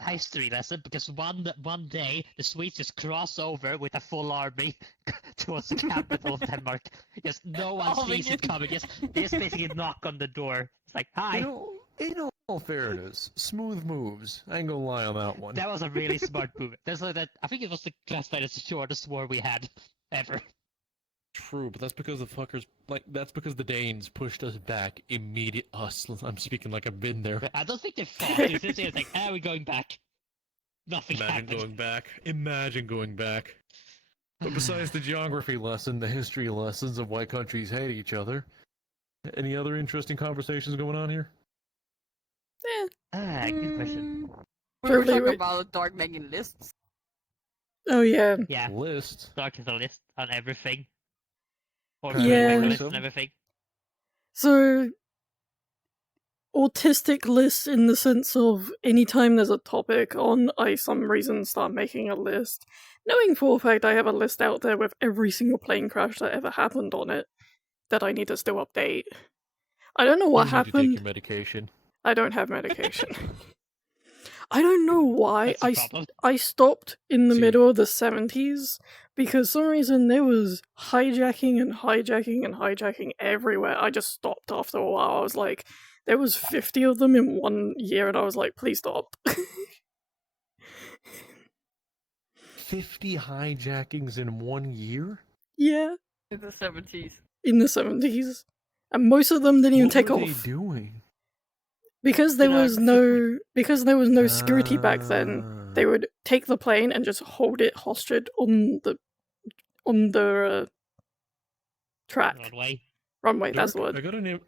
history lesson. Because one day the Swedes just cross over with a full army towards the capital of Denmark. Just no one Oh, sees it they- coming. They just basically knock on the door. It's like, hi. In all fairness, smooth moves. I ain't gonna lie on that one. That was a really smart move. There's like that. I think it was the classified as the shortest war we had ever. True, but that's because the fuckers, that's because the Danes pushed us back immediate. I'm speaking like I've been there. I don't think they fought. It's just it's like, we're going back. Nothing happened. Imagine going back. But besides the geography lesson, the history lessons of why countries hate each other, Any other interesting conversations going on here? Good question. We were Probably talking right. about Dark making lists. Oh yeah. Yeah, List. start with a list on everything. Or Kinda make a Yeah. list worrisome. and everything. So autistic lists in the sense of anytime there's a topic on, I some reason start making a list. Knowing for a fact I have a list out there with every single plane crash that ever happened on it that I need to still update. I don't know what You need to take happened. your medication. I don't have medication. I don't know why That's the problem. I stopped in the See. middle of the 70s because some reason there was hijacking and hijacking and hijacking everywhere. I just stopped after a while. I was like, there was 50 of them in 1 year, and I was like, please stop. 50 hijackings in 1 year? Yeah, In the 70s. in the 70s, and most of them didn't even What take were off they doing? because there was no security back then. Ah. They would take the plane and just hold it hostage on the track runway. That's the Dirk, word.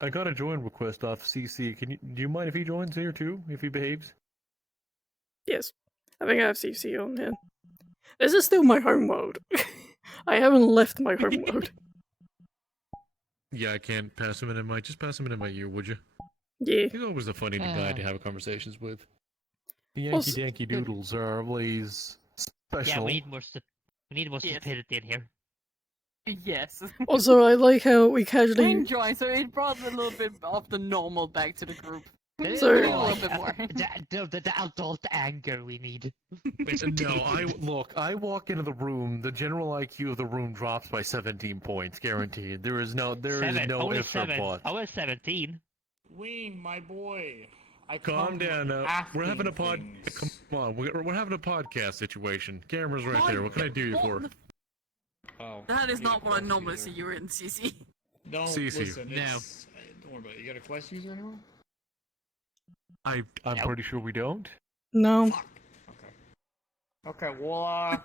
I got a join request off CC. Do you mind if he joins here too? If he behaves? Yes, I think I have CC on here. This is still my home world. I haven't left my home world. Yeah, I can't pass him in my. Just pass him in my ear, would you? Yeah. He's always a funny guy to have conversations with. The Yankee Also- Danky Doodles are always Yeah, special. we need more Yes. stupidity in here. Yes. Also, I like how we I casually. enjoy, so it brought a little bit of the normal back to the group. So- We need a little bit more. The adult anger we need. No, I walk into the room, the general IQ of the room drops by 17 points, guaranteed. There is no Only ifs or 7. buts. I was 17. Wing, my boy. I Calm come down now. We're having a asking pod. things. Come on, we're having a podcast situation. Camera's right there. What can I do you for? Oh, That is you got not a what I quest normally user. see you in, CC. No, CC. listen, No. don't worry about it. You got a quest user anymore? I'm Nope. pretty sure we don't. No. Okay, well,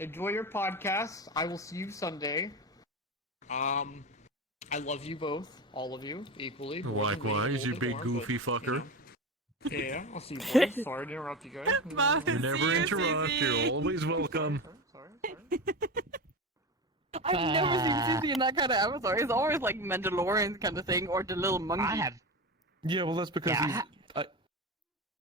enjoy your podcast. I will see you Sunday. I love you both, all of you, equally. more than me, a Likewise, little you bit big more, goofy but, fucker. Yeah, I'll see you both. Sorry to interrupt you guys. Bye. You never See you, interrupt. CC. You're always welcome. Sorry. I've never seen CC in that kind of avatar. It's always like Mandalorian kind of thing, or the little monkey. I have Yeah, well, that's because Yeah, he's.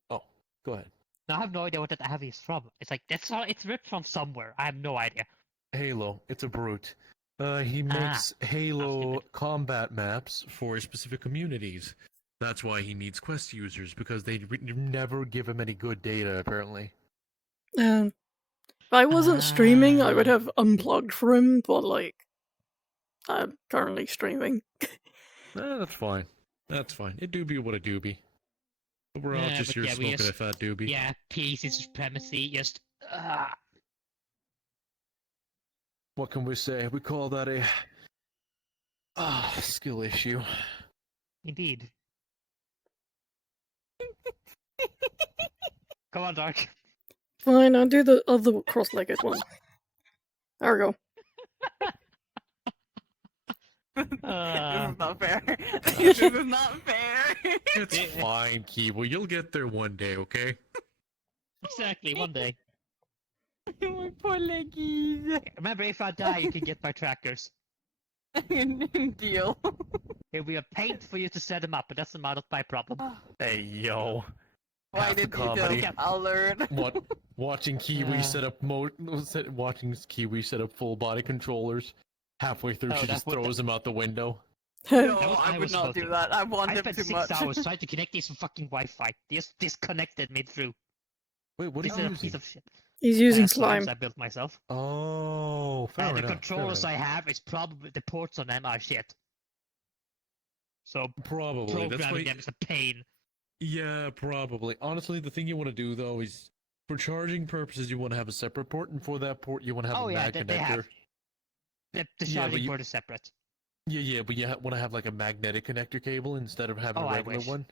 Oh, go ahead. I have no idea what that Avi is from. It's like it's ripped from somewhere. I have no idea. Halo. It's a brute. He makes Halo combat maps for specific communities. That's why he needs quest users, because they never give him any good data, apparently. If I wasn't streaming, I would have unplugged for him, but like, I'm currently streaming. That's fine. That's fine. It do be what it do be. We're all Yeah, just but here yeah, we smoking just- a fat doobie. Yeah, peace and supremacy. Just What can we say? We call that a skill issue. indeed. Come on, Dark. Fine, I'll do the other cross-legged one. There we go. This Uh, is not fair. This is not fair. It's fine, Kiwi. You'll get there one day, okay? exactly. One day. My poor leggies. Remember, if I die, you can get my trackers. Deal. It'll be a pain for you to set them up, but that's not my problem. Hey, yo. Why Half the did you comedy. do? I'll learn. What? Watching Kiwi set up full body controllers. Halfway through, Oh, she that just would- throws them out the window. No, That was- I I would was not about do to- that. I want I them spent too 6 much. hours trying to connect these fucking Wi-Fi. They just disconnected me through. Wait, what This are is you a using? piece of shit. He's using Slimes slime. I built myself. Oh, fair And the enough. fair controllers enough. I have is probably the ports on them are shit. So Probably. That's programming why. them is a pain. Yeah, probably. Honestly, the thing you want to do though is, for charging purposes, you want to have a separate port, and for that port, you want to have Oh, a yeah, mag they connector. have. The Yeah, but charging you- port is separate. Yeah, but you want to have like a magnetic connector cable instead of having Oh, a I regular wish. one.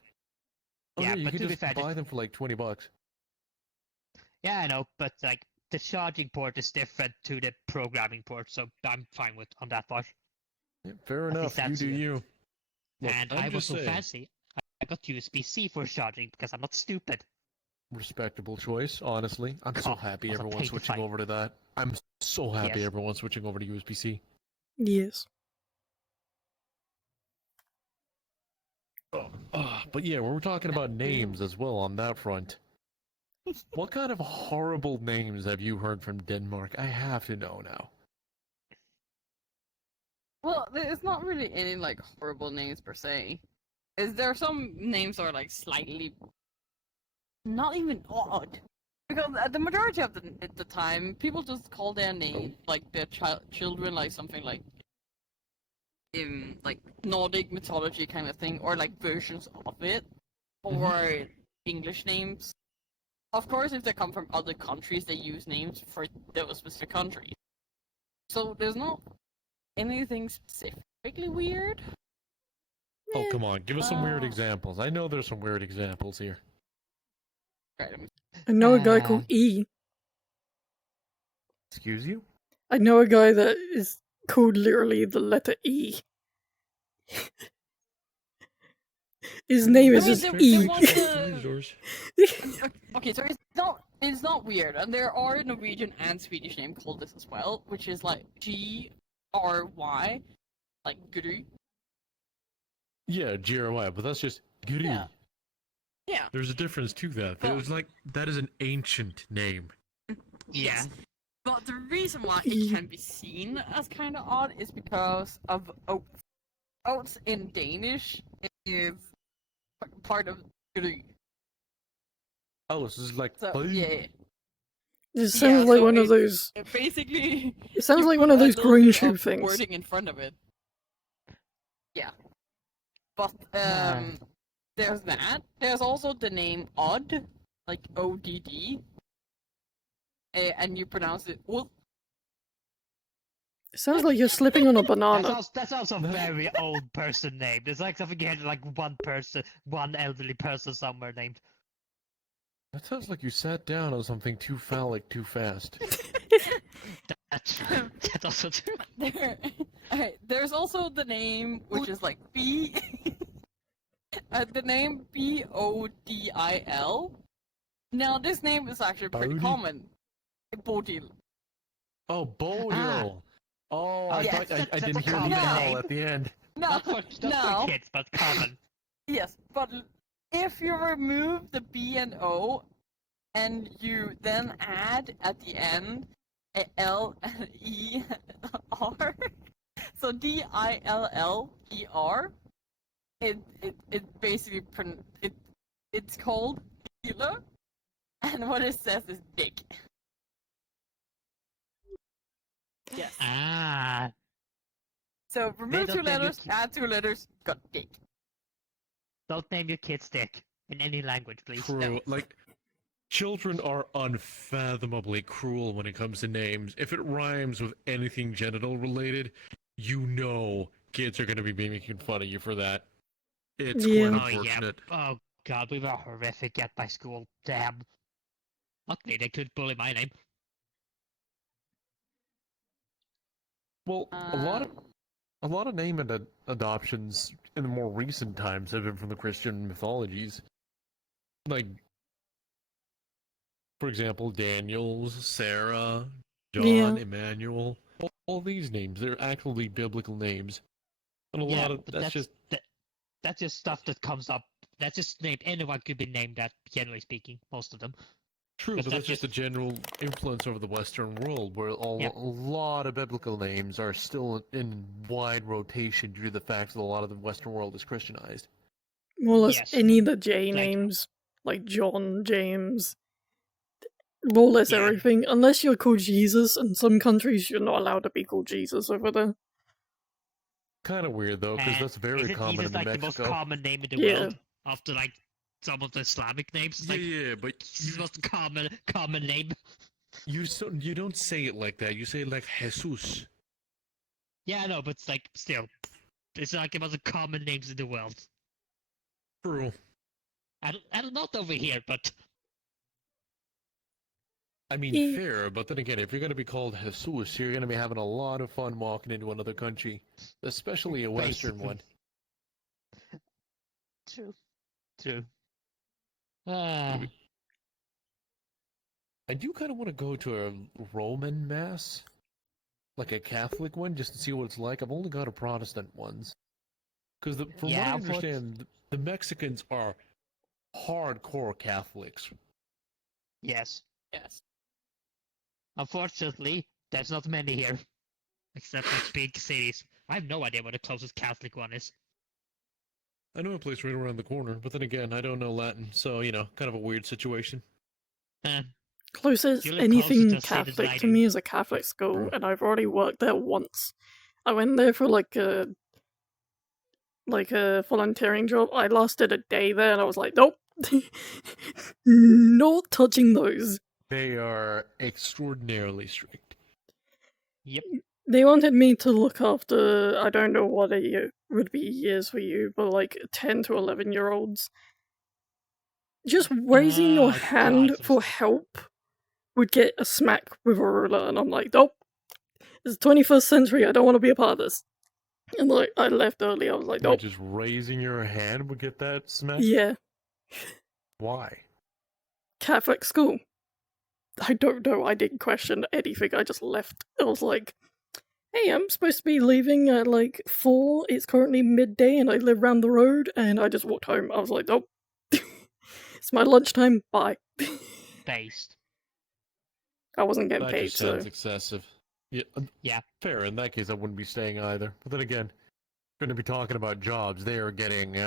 Oh, Yeah, you but can to be just fair, buy them for like $20. Yeah, I know, but like the charging port is different to the programming port, so I'm fine with on that part. Yeah, fair At enough. least You that's do good. you. Look, And I'm I was just so saying, fancy. I got USB-C for charging because I'm not stupid. respectable choice. Honestly, I'm so God, happy was a everyone's pain to switching find. over to that. I'm so happy Yes. everyone's switching over to USB-C. Yes. But yeah, we're talking about names as well on that front. What kind of horrible names have you heard from Denmark? I have to know now. Well, there's not really any like horrible names per se. Is there some names that are like slightly not even odd? Because the majority of the time, people just call their name like their children like something like Nordic mythology kind of thing, or like versions of it, or English names. Of course, if they come from other countries, they use names for those specific countries. So there's not anything specifically weird. Oh, come on, give us some weird Uh, examples. I know there's some weird examples here. Right. I know a guy called E. Excuse you? I know a guy that is called literally the letter E. His name I is mean, just there E. was a okay, so it's not weird, and there are a Norwegian and Swedish name called this as well, which is like GRY, like Gry. Yeah, GRY, but that's just Guri. Yeah. Yeah. There's a difference to that. But- There's like that is an ancient name. Yeah. But the reason why it can be seen as kind of odd is because of oaths. Oaths in Danish is part of Gry. Oh, this is like So yeah, It sounds like so one of those. basically. It sounds you like put one of a those little green bit shoe of things. wording in front of it. Yeah. But there's that. There's also the name Odd, like ODD, and you pronounce it Odd. It sounds like you're slipping on a That's banana. also, that's also a very old person named. It's like something you had like one person, one elderly person somewhere named. That sounds like you sat down on something too phallic too fast. That's also true. Okay, there's also the name which is like B. The name Bodil. Now this name is actually pretty Bodil? common. Bodil. Oh, Bodil. Oh, I yes, thought I that's didn't a hear the common L name. at the end. No, Not for no. kids, but common. Yes, but if you remove the B and O, and you then add at the end a L and E R, so Diller, it basically it's called dealer, and what it says is dick. Yes. Ah. So remove don't two name your letters, kid- add two letters, got dick. Don't name your kid Dick in any language, please. True. Like, children are unfathomably cruel when it comes to names. If it rhymes with anything genital related, you know kids are going to be making fun of you for that. It's Yeah. quite Oh yeah. unfortunate. Oh god, we were horrific at my school. Damn. Luckily they could bully my name. Well, a lot of name adoptions in the more recent times have been from the Christian mythologies. Like, for example, Daniel's, Sarah, John, Yeah. Emmanuel. All these names, they're actually biblical names. And a Yeah, lot of but that's just that's just stuff that comes up. That's just named. Anyone could be named that, generally speaking. Most of them. true, Because but that's that's just a general influence over the Western world, where Yep. a lot of biblical names are still in wide rotation due to the fact that a lot of the Western world is Christianized. More or less Yes. any of the J Like- names, like John, James, more or less Yeah. everything. Unless you're called Jesus, in some countries you're not allowed to be called Jesus over there. Kind of weird though, because And that's very isn't common Jesus in like the Mexico. most common name in the Yeah. world after like some of the Islamic names? It's like but it's the most common name. you don't say it like that. You say it like Jesus. Yeah, I know, but it's like still, it's like one of the common names in the world. True. And not over here, but I mean, Yeah. fair, but then again, if you're gonna be called Jesus, you're gonna be having a lot of fun walking into another country, especially a Western Basically. one. True. True. Ah. I do kind of want to go to a Roman mass, like a Catholic one, just to see what it's like. I've only got a Protestant ones, because from what I Yeah, understand, the Mexicans are hardcore Catholics. yes. Yes. Unfortunately, there's not many here, except for big cities. I have no idea where the closest Catholic one is. I know a place right around the corner, but then again, I don't know Latin, so kind of a weird situation. Closest You live closer to anything a city than Catholic I to do. me is a Catholic school, and I've already worked there once. I went there for like a volunteering job. I lasted a day there, and I was like, nope, not touching those. They are extraordinarily strict. Yep. They wanted me to look after, I don't know what a year would be years for you, but like 10 to 11-year-olds. Just raising your Oh, hand God, for help would get a smack with a ruler, and I'm like, nope, it's the 21st century, I don't want to be a part of this. And like, I left early, I was like, Wait, nope. just raising your hand would get that smack? Yeah, Why? Catholic school. I don't know, I didn't question anything, I just left. I was like, hey, I'm supposed to be leaving at like 4, it's currently midday and I live round the road, and I just walked home. I was like, nope. It's my lunchtime, bye. Based. I wasn't getting That paid, just so... sounds excessive. Yeah, Yeah. fair. In that case, I wouldn't be staying either. But then again, going to be talking about jobs. They are getting,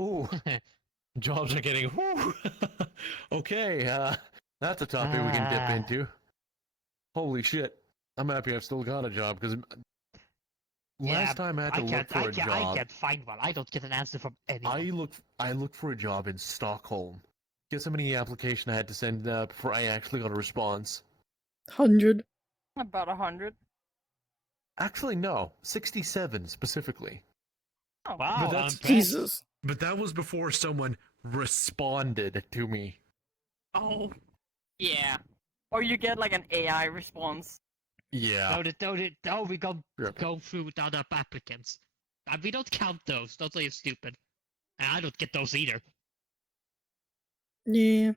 ooh, jobs are getting, whoo. Okay, that's a topic we can dip Ah. into. Holy shit. I'm happy I've still got a job, because last time I had to look for a job, I can't find one. I don't get an answer from anyone. I looked for a job in Stockholm. Guess how many applications I had to send before I actually got a response? 100. About 100. Actually, no. 67 specifically. Oh. Wow, But I'm that's- impressed. Jesus. But that was before someone responded to me. Oh. Yeah. Or you get like an AI response. Yeah. We go Yep. through the other applicants. We don't count those. Don't say you're stupid. And I don't get those either. Yeah.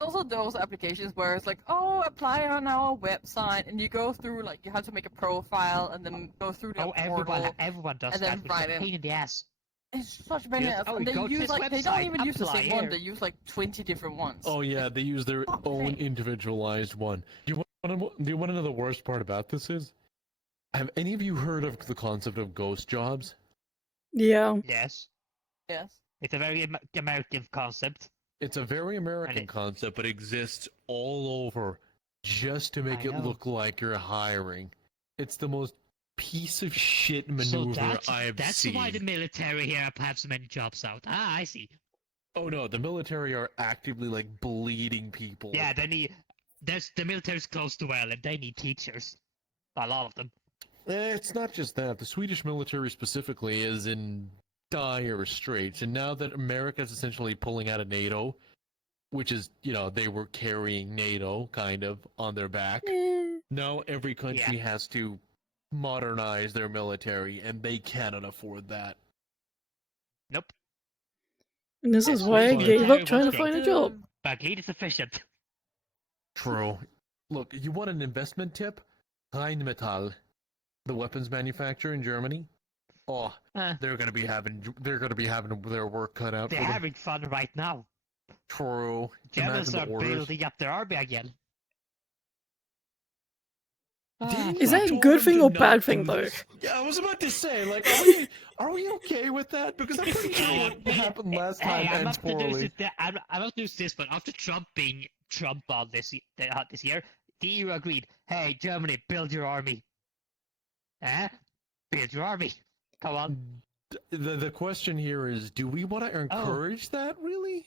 Also those applications where it's like, oh, apply on our website, and you go through, like, you have to make a profile, and then go through the portal. Everyone does and that, then which is a write in. pain in the ass. It's such a pain in the Just, ass. oh, And they go to use this like, they don't website, even use the apply same one, here. they use like 20 different ones. Oh yeah, they use their Fuck's own sake. individualized one. Do you want to know the worst part about this is? Have any of you heard of the concept of ghost jobs? Yeah. Yes. Yes. It's a very American concept. It's a very American concept, but exists all over just to make I it know. look like you're hiring. It's the most piece of shit So maneuver I've that's seen. why the military here have so many jobs out. Ah, I see. Oh no, the military are actively like bleeding people. Yeah, the military's close to well, and they need teachers. A lot of them. It's not just that. The Swedish military specifically is in dire straits, and now that America's essentially pulling out of NATO, which is, they were carrying NATO kind of on their back. Now every country has to modernize their military, and they cannot afford that. Nope. And this is That's why I really gave up military trying to was find a good. job. But need is efficient. True. Look, you want an investment tip? Rheinmetall, the weapons manufacturer in Germany. Oh, they're gonna be having their work cut out They're for them. having fun right now. True. Germans Imagine are the orders. building up their army again. Is that a good thing or bad thing, though? Yeah, I was about to say, like, are we okay with that? Because I'm pretty sure what happened last time I'm ends not to poorly. I'm not to this, but after Trump being Trump on this year, the EU agreed, hey, Germany, build your army. Build your army. Come on. The question here is, do we want to encourage that, really?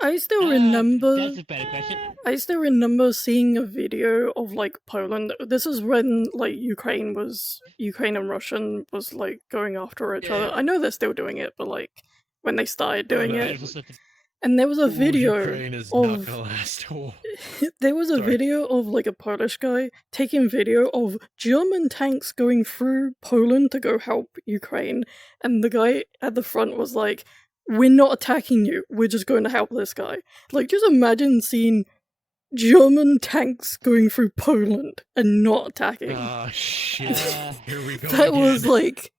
I still remember... That's a better question. I still remember seeing a video of, like, Poland. This is when, like, Ukraine and Russian was, like, going after each other. Yeah. I know they're still doing it, but, like, when they started doing it. and there was a Ooh, video Ukraine is not of gonna last. Oh, there was a sorry. video of like a Polish guy taking video of German tanks going through Poland to go help Ukraine, and the guy at the front was like, "We're not attacking you. We're just going to help this guy." Like, just imagine seeing German tanks going through Poland and not attacking. Ah, shit. Here we go That again. was like,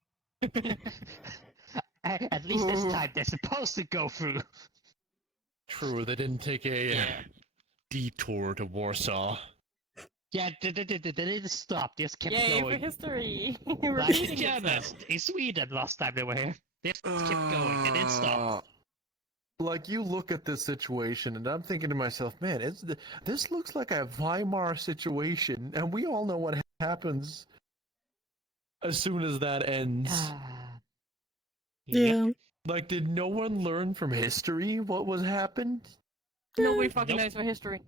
At least this time they're supposed to go through. True, they didn't take a detour to Warsaw. Yeah, they didn't stop. They just kept Yay for going. history! Like the Repeating Germans itself. in Sweden last time they were here. They just kept going. They didn't stop. Like, you look at this situation, and I'm thinking to myself, man, this looks like a Weimar situation, and we all know what happens as soon as that ends. yeah. Like, did no one learn from history what was happened? Nobody fucking Nope. knows about history.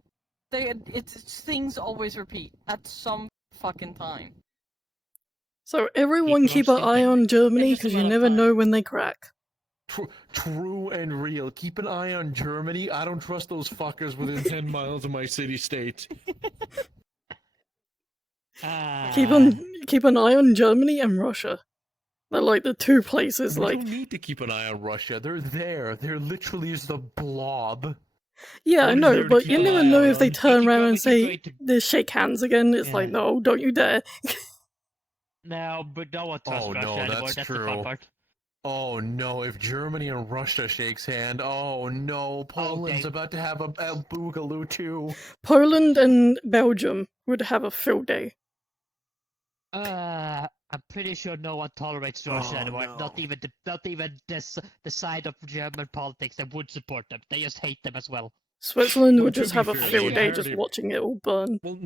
It's things always repeat at some fucking time. So everyone People are keep an eye stupid. on Germany It's just because a you matter of never time. know when they crack. True and real. Keep an eye on Germany. I don't trust those fuckers within 10 miles of my city-state. Keep an eye on Germany and Russia. They're like the two places. We Like, don't need to keep an eye on Russia. They're there. They're literally just a blob. yeah, I What is know, there to but keep you an never eye know if they on? turn around and We keep say going to- they shake hands again. It's like, Yeah. no, don't you dare. No, but no one trusts Oh, Russia no, anymore. that's That's the true. fun part. Oh no, if Germany and Russia shakes hand, oh no, Poland's they- about to have a boogaloo too. Poland and Belgium would have a field day. I'm pretty sure no one tolerates Russia Oh, anymore. no. Not even the side of German politics that would support them. They just hate them as well. Switzerland Well, would to just be have a fair, field they day heard just it- watching it all burn. Well,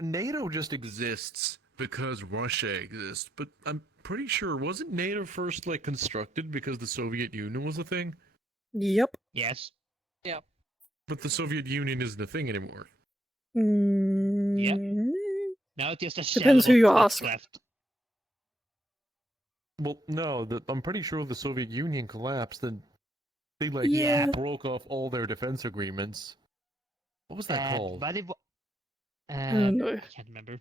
NATO just exists because Russia exists, but I'm pretty sure wasn't NATO first like constructed because the Soviet Union was a thing? Yep. Yes. But the Soviet Union isn't a thing anymore. Mm, Now it's just a Depends shell who you of what's ask. left. Well, no, I'm pretty sure the Soviet Union collapsed and they like Yeah. broke off all their defense agreements. What was that called? But it, I don't know. I can't remember.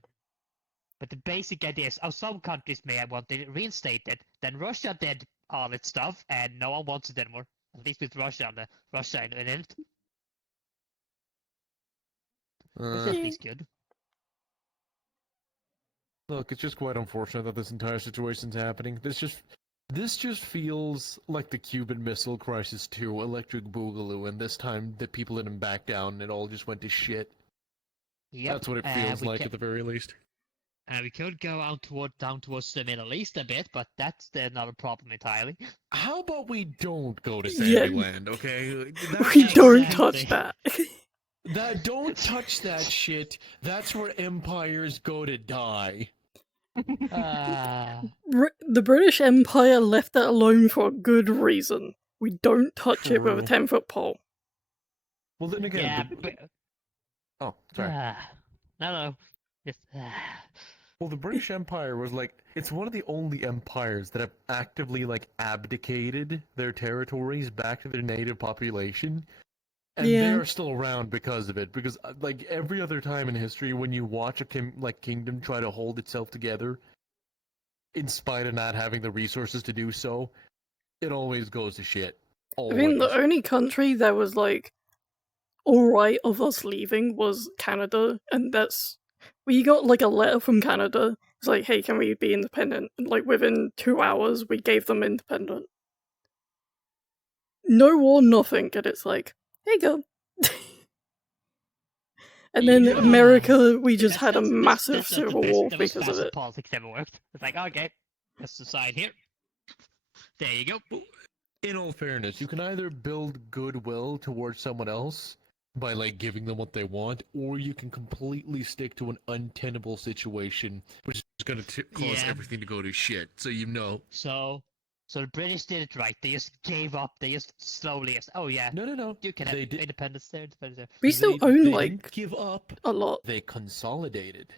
But the basic idea is, some countries may have wanted it reinstated, then Russia did all its stuff, and no one wants it anymore. At least with Russia in it. It's at Yeah. least good. Look, it's just quite unfortunate that this entire situation's happening. This just feels like the Cuban Missile Crisis 2 Electric Boogaloo, and this time the people didn't back down and it all just went to shit. Yep. That's what it feels we like ca- at the very least. we could go down towards the Middle East a bit, but that's another problem entirely. How about we don't go to Yeah. Sandyland, okay? We don't Exactly. touch that. Don't touch that shit. That's where empires go to die. The British Empire left that alone for a good reason. We don't touch it with a True. 10-foot pole. Well, then again, yeah, the... Oh, sorry. no. It's, Well, the British Empire was like, it's one of the only empires that have actively, like, abdicated their territories back to their native population. And Yeah. they are still around because of it. Because, like, every other time in history, when you watch a kingdom try to hold itself together, in spite of not having the resources to do so, it always goes to shit. I think the Always. only country that was like alright of us leaving was Canada, and that's we got like a letter from Canada. It's like, hey, can we be independent? And like within 2 hours, we gave them independent. No war, nothing, and it's like, here you go. And then Yeah. America, we just had a that's massive not the civil best- war that was because of fast it. Politics never worked. It's like, okay, let's decide here. There you go. In all fairness, you can either build goodwill towards someone else by like giving them what they want, or you can completely stick to an untenable situation, which is going to cause Yeah. everything to go to shit. So you know. So the British did it right. They just gave up. They just slowly. Oh yeah, No. you can have They did. independence there. Independence there. We still they own didn't like give up. a lot. They consolidated.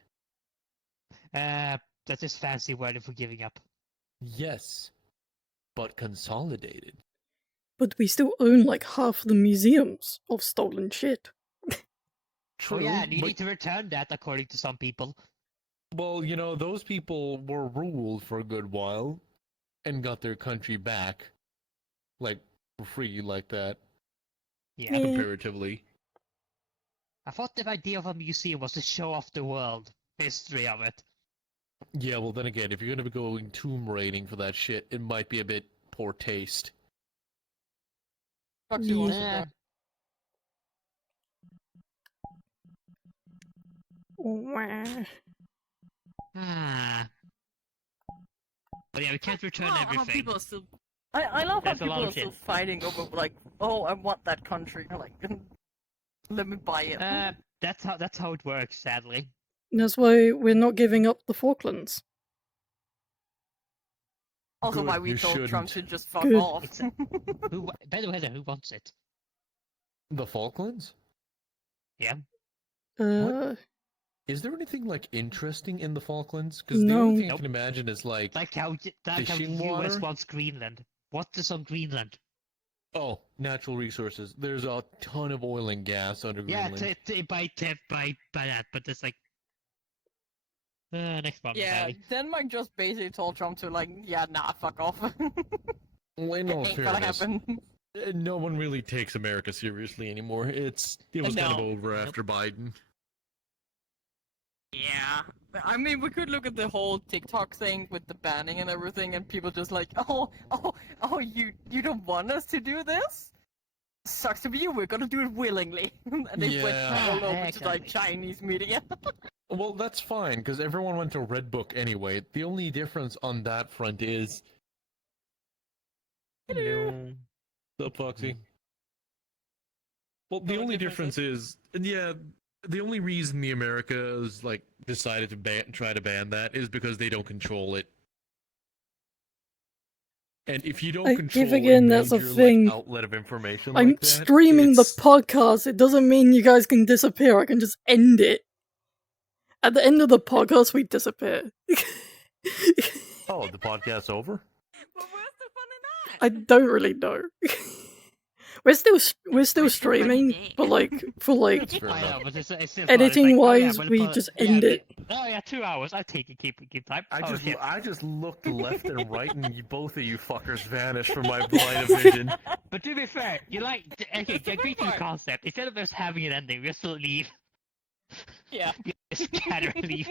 That's just fancy word for giving up. Yes, but consolidated. But we still own like half the museums of stolen shit. Oh yeah, and you but- need to return that according to some people. Well, those people were ruled for a good while and got their country back, like, for free, like that, Yeah. Yeah. comparatively. I thought the idea of a museum was to show off the world history of it. Yeah, well, then again, if you're gonna be going tomb raiding for that shit, it might be a bit poor taste. Foxy wants to Yeah. go. Wah. Ah. But yeah, we can't return How everything. people are still. I love how There's a lot people of are still shit. fighting over like, oh, I want that country. Like, let me buy it. That's how it works, sadly. That's why we're not giving up the Falklands. Also, Good, why we you told Trump shouldn't. to just fuck Good. off. It's by the way, who wants it? The Falklands? Uh, Is there anything, like, interesting in the Falklands? Because the No. only thing I Nope. can imagine is, like, Like how the Fishing US water? wants Greenland. What is on Greenland? oh, natural resources. There's a ton of oil and gas under Greenland. Yeah, by that, but it's like next month. Yeah, Maybe. Denmark just basically told Trump to like, yeah, nah, fuck off. Well, in all Ain't gonna fairness, happen. no one really takes America seriously anymore. It was kind of No. over after Biden. Yeah, I mean, we could look at the whole TikTok thing with the banning and everything, and people just like, oh, you don't want us to do this? Sucks to be you. We're gonna do it willingly. And they went Yeah. all over Yeah, to like exactly. Chinese media. Well, that's fine, because everyone went to Red Book anyway. The only difference on that front is... Hello. The Foxy. Well, the Well, only difference difference is... Yeah, the only reason the Americas, like, decided to try to ban that is because they don't control it. And if you don't I control give again, a that's a major, thing. like, outlet of information I'm like that, streaming the it's- podcast. It doesn't mean you guys can disappear. I can just end it. At the end of the podcast, we disappear. Oh, the podcast's over? But where's the fun in that? I don't really know. we're still streaming, but like for like That's fair I know, enough. but it's still fun. It's editing like, oh, yeah, wise, we'll we put- just yeah, end it. Oh yeah, 2 hours. I take it. Keep time. I Oh, shit. just looked left and right, and both of you fuckers vanished from my line of vision. But to be fair, you like okay, That's the agree good to the part. concept. Instead of just having an ending, we just leave. Yeah. Scatter leave.